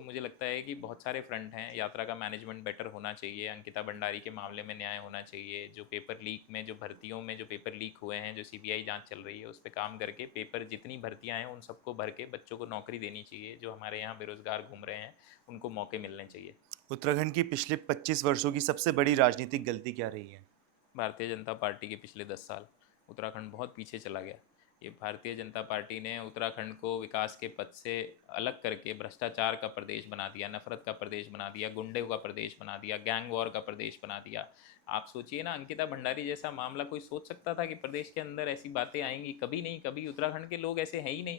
मुझे लगता है कि बहुत सारे फ्रंट हैं। यात्रा का मैनेजमेंट बेटर होना चाहिए, अंकिता भंडारी के मामले में न्याय होना चाहिए, जो पेपर लीक में, जो भर्तियों में जो पेपर लीक हुए हैं, जो सीबीआई जांच चल रही है उस पर काम करके पेपर जितनी भर्तियां हैं उन सबको भर के बच्चों को नौकरी देनी चाहिए। जो हमारे यहाँ बेरोजगार घूम रहे हैं उनको मौके मिलने चाहिए। उत्तराखंड की पिछले 25 वर्षों की सबसे बड़ी राजनीतिक गलती क्या रही है? भारतीय जनता पार्टी के पिछले 10 साल, उत्तराखंड बहुत पीछे चला गया। ये भारतीय जनता पार्टी ने उत्तराखंड को विकास के पथ से अलग करके भ्रष्टाचार का प्रदेश बना दिया, नफरत का प्रदेश बना दिया, गुंडे का प्रदेश बना दिया, गैंग वॉर का प्रदेश बना दिया। आप सोचिए ना, अंकिता भंडारी जैसा मामला कोई सोच सकता था कि प्रदेश के अंदर ऐसी बातें आएंगी? कभी नहीं, कभी। उत्तराखंड के लोग ऐसे हैं ही नहीं।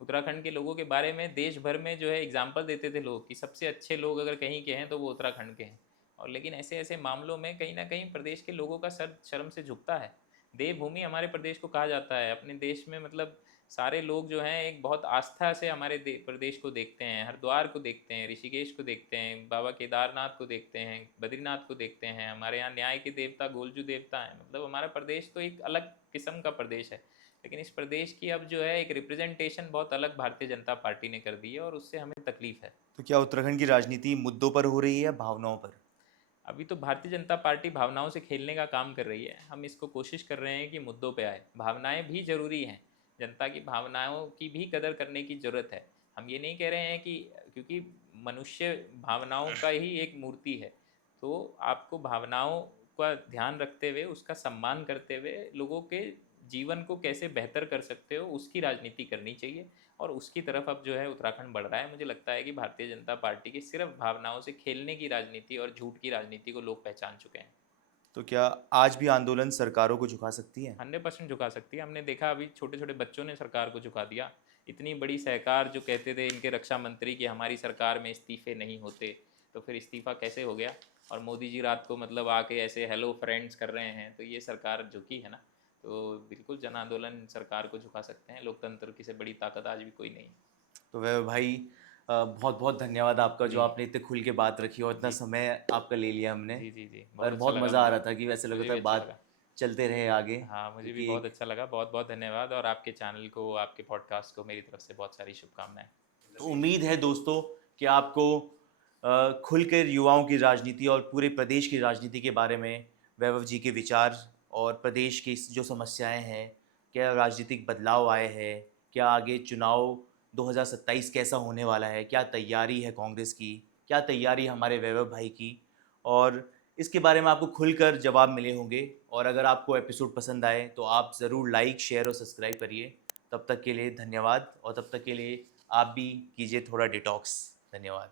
उत्तराखंड के लोगों के बारे में देश भर में जो है एग्जाम्पल देते थे लोग कि सबसे अच्छे लोग अगर कहीं के हैं तो वो उत्तराखंड के हैं। और लेकिन ऐसे ऐसे मामलों में कहीं ना कहीं प्रदेश के लोगों का सर शर्म से झुकता है। देवभूमि हमारे प्रदेश को कहा जाता है। अपने देश में मतलब सारे लोग जो हैं एक बहुत आस्था से हमारे प्रदेश को देखते हैं, हरिद्वार को देखते हैं, ऋषिकेश को देखते हैं, बाबा केदारनाथ को देखते हैं, बद्रीनाथ को देखते हैं। हमारे यहाँ न्याय के देवता गोलजू देवता हैं। मतलब हमारा प्रदेश तो एक अलग किस्म का प्रदेश है। लेकिन इस प्रदेश की अब जो है एक रिप्रेजेंटेशन बहुत अलग भारतीय जनता पार्टी ने कर दी है और उससे हमें तकलीफ है। तो क्या उत्तराखंड की राजनीति मुद्दों पर हो रही है या भावनाओं पर? अभी तो भारतीय जनता पार्टी भावनाओं से खेलने का काम कर रही है। हम इसको कोशिश कर रहे हैं कि मुद्दों पे आए। भावनाएं भी ज़रूरी हैं, जनता की भावनाओं की भी कदर करने की ज़रूरत है। हम ये नहीं कह रहे हैं कि, क्योंकि मनुष्य भावनाओं का ही एक मूर्ति है, तो आपको भावनाओं का ध्यान रखते हुए, उसका सम्मान करते हुए लोगों के जीवन को कैसे बेहतर कर सकते हो उसकी राजनीति करनी चाहिए। और उसकी तरफ अब जो है उत्तराखंड बढ़ रहा है। मुझे लगता है कि भारतीय जनता पार्टी की सिर्फ भावनाओं से खेलने की राजनीति और झूठ की राजनीति को लोग पहचान चुके हैं। तो क्या आज भी आंदोलन सरकारों को झुका सकती है? 100% झुका सकती है। हमने देखा अभी छोटे छोटे बच्चों ने सरकार को झुका दिया। इतनी बड़ी सरकार जो कहते थे इनके रक्षा मंत्री कि हमारी सरकार में इस्तीफे नहीं होते, तो फिर इस्तीफा कैसे हो गया? और मोदी जी रात को मतलब आके ऐसे हेलो फ्रेंड्स कर रहे हैं, तो ये सरकार झुकी है ना। तो बिल्कुल जन आंदोलन सरकार को झुका सकते हैं। लोकतंत्र की से बड़ी ताकत आज भी कोई नहीं। तो वह भाई बहुत बहुत धन्यवाद आपका, जो जी आपने इतने खुल के बात रखी और इतना जी समय आपका ले लिया हमने। जी जी जी, बहुत और अच्छा बहुत लगा मज़ा आ मुझे रहा भी। था कि वैसे लग मुझे रहा भी था अच्छा बात लगा। चलते रहे आगे, हाँ, मुझे भी क्योंकि बहुत एक अच्छा लगा। बहुत बहुत धन्यवाद, और आपके चैनल को, आपके पॉडकास्ट को मेरी तरफ से बहुत सारी शुभकामनाएं। तो उम्मीद है दोस्तों कि आपको खुलकर युवाओं की राजनीति और पूरे प्रदेश की राजनीति के बारे में वैभव जी के विचार और प्रदेश की जो समस्याएं हैं, क्या राजनीतिक बदलाव आए हैं, क्या आगे चुनाव 2027 कैसा होने वाला है, क्या तैयारी है कांग्रेस की, क्या तैयारी हमारे वैभव भाई की, और इसके बारे में आपको खुलकर जवाब मिले होंगे। और अगर आपको एपिसोड पसंद आए तो आप ज़रूर लाइक, शेयर और सब्सक्राइब करिए। तब तक के लिए धन्यवाद, और तब तक के लिए आप भी कीजिए थोड़ा डिटॉक्स। धन्यवाद।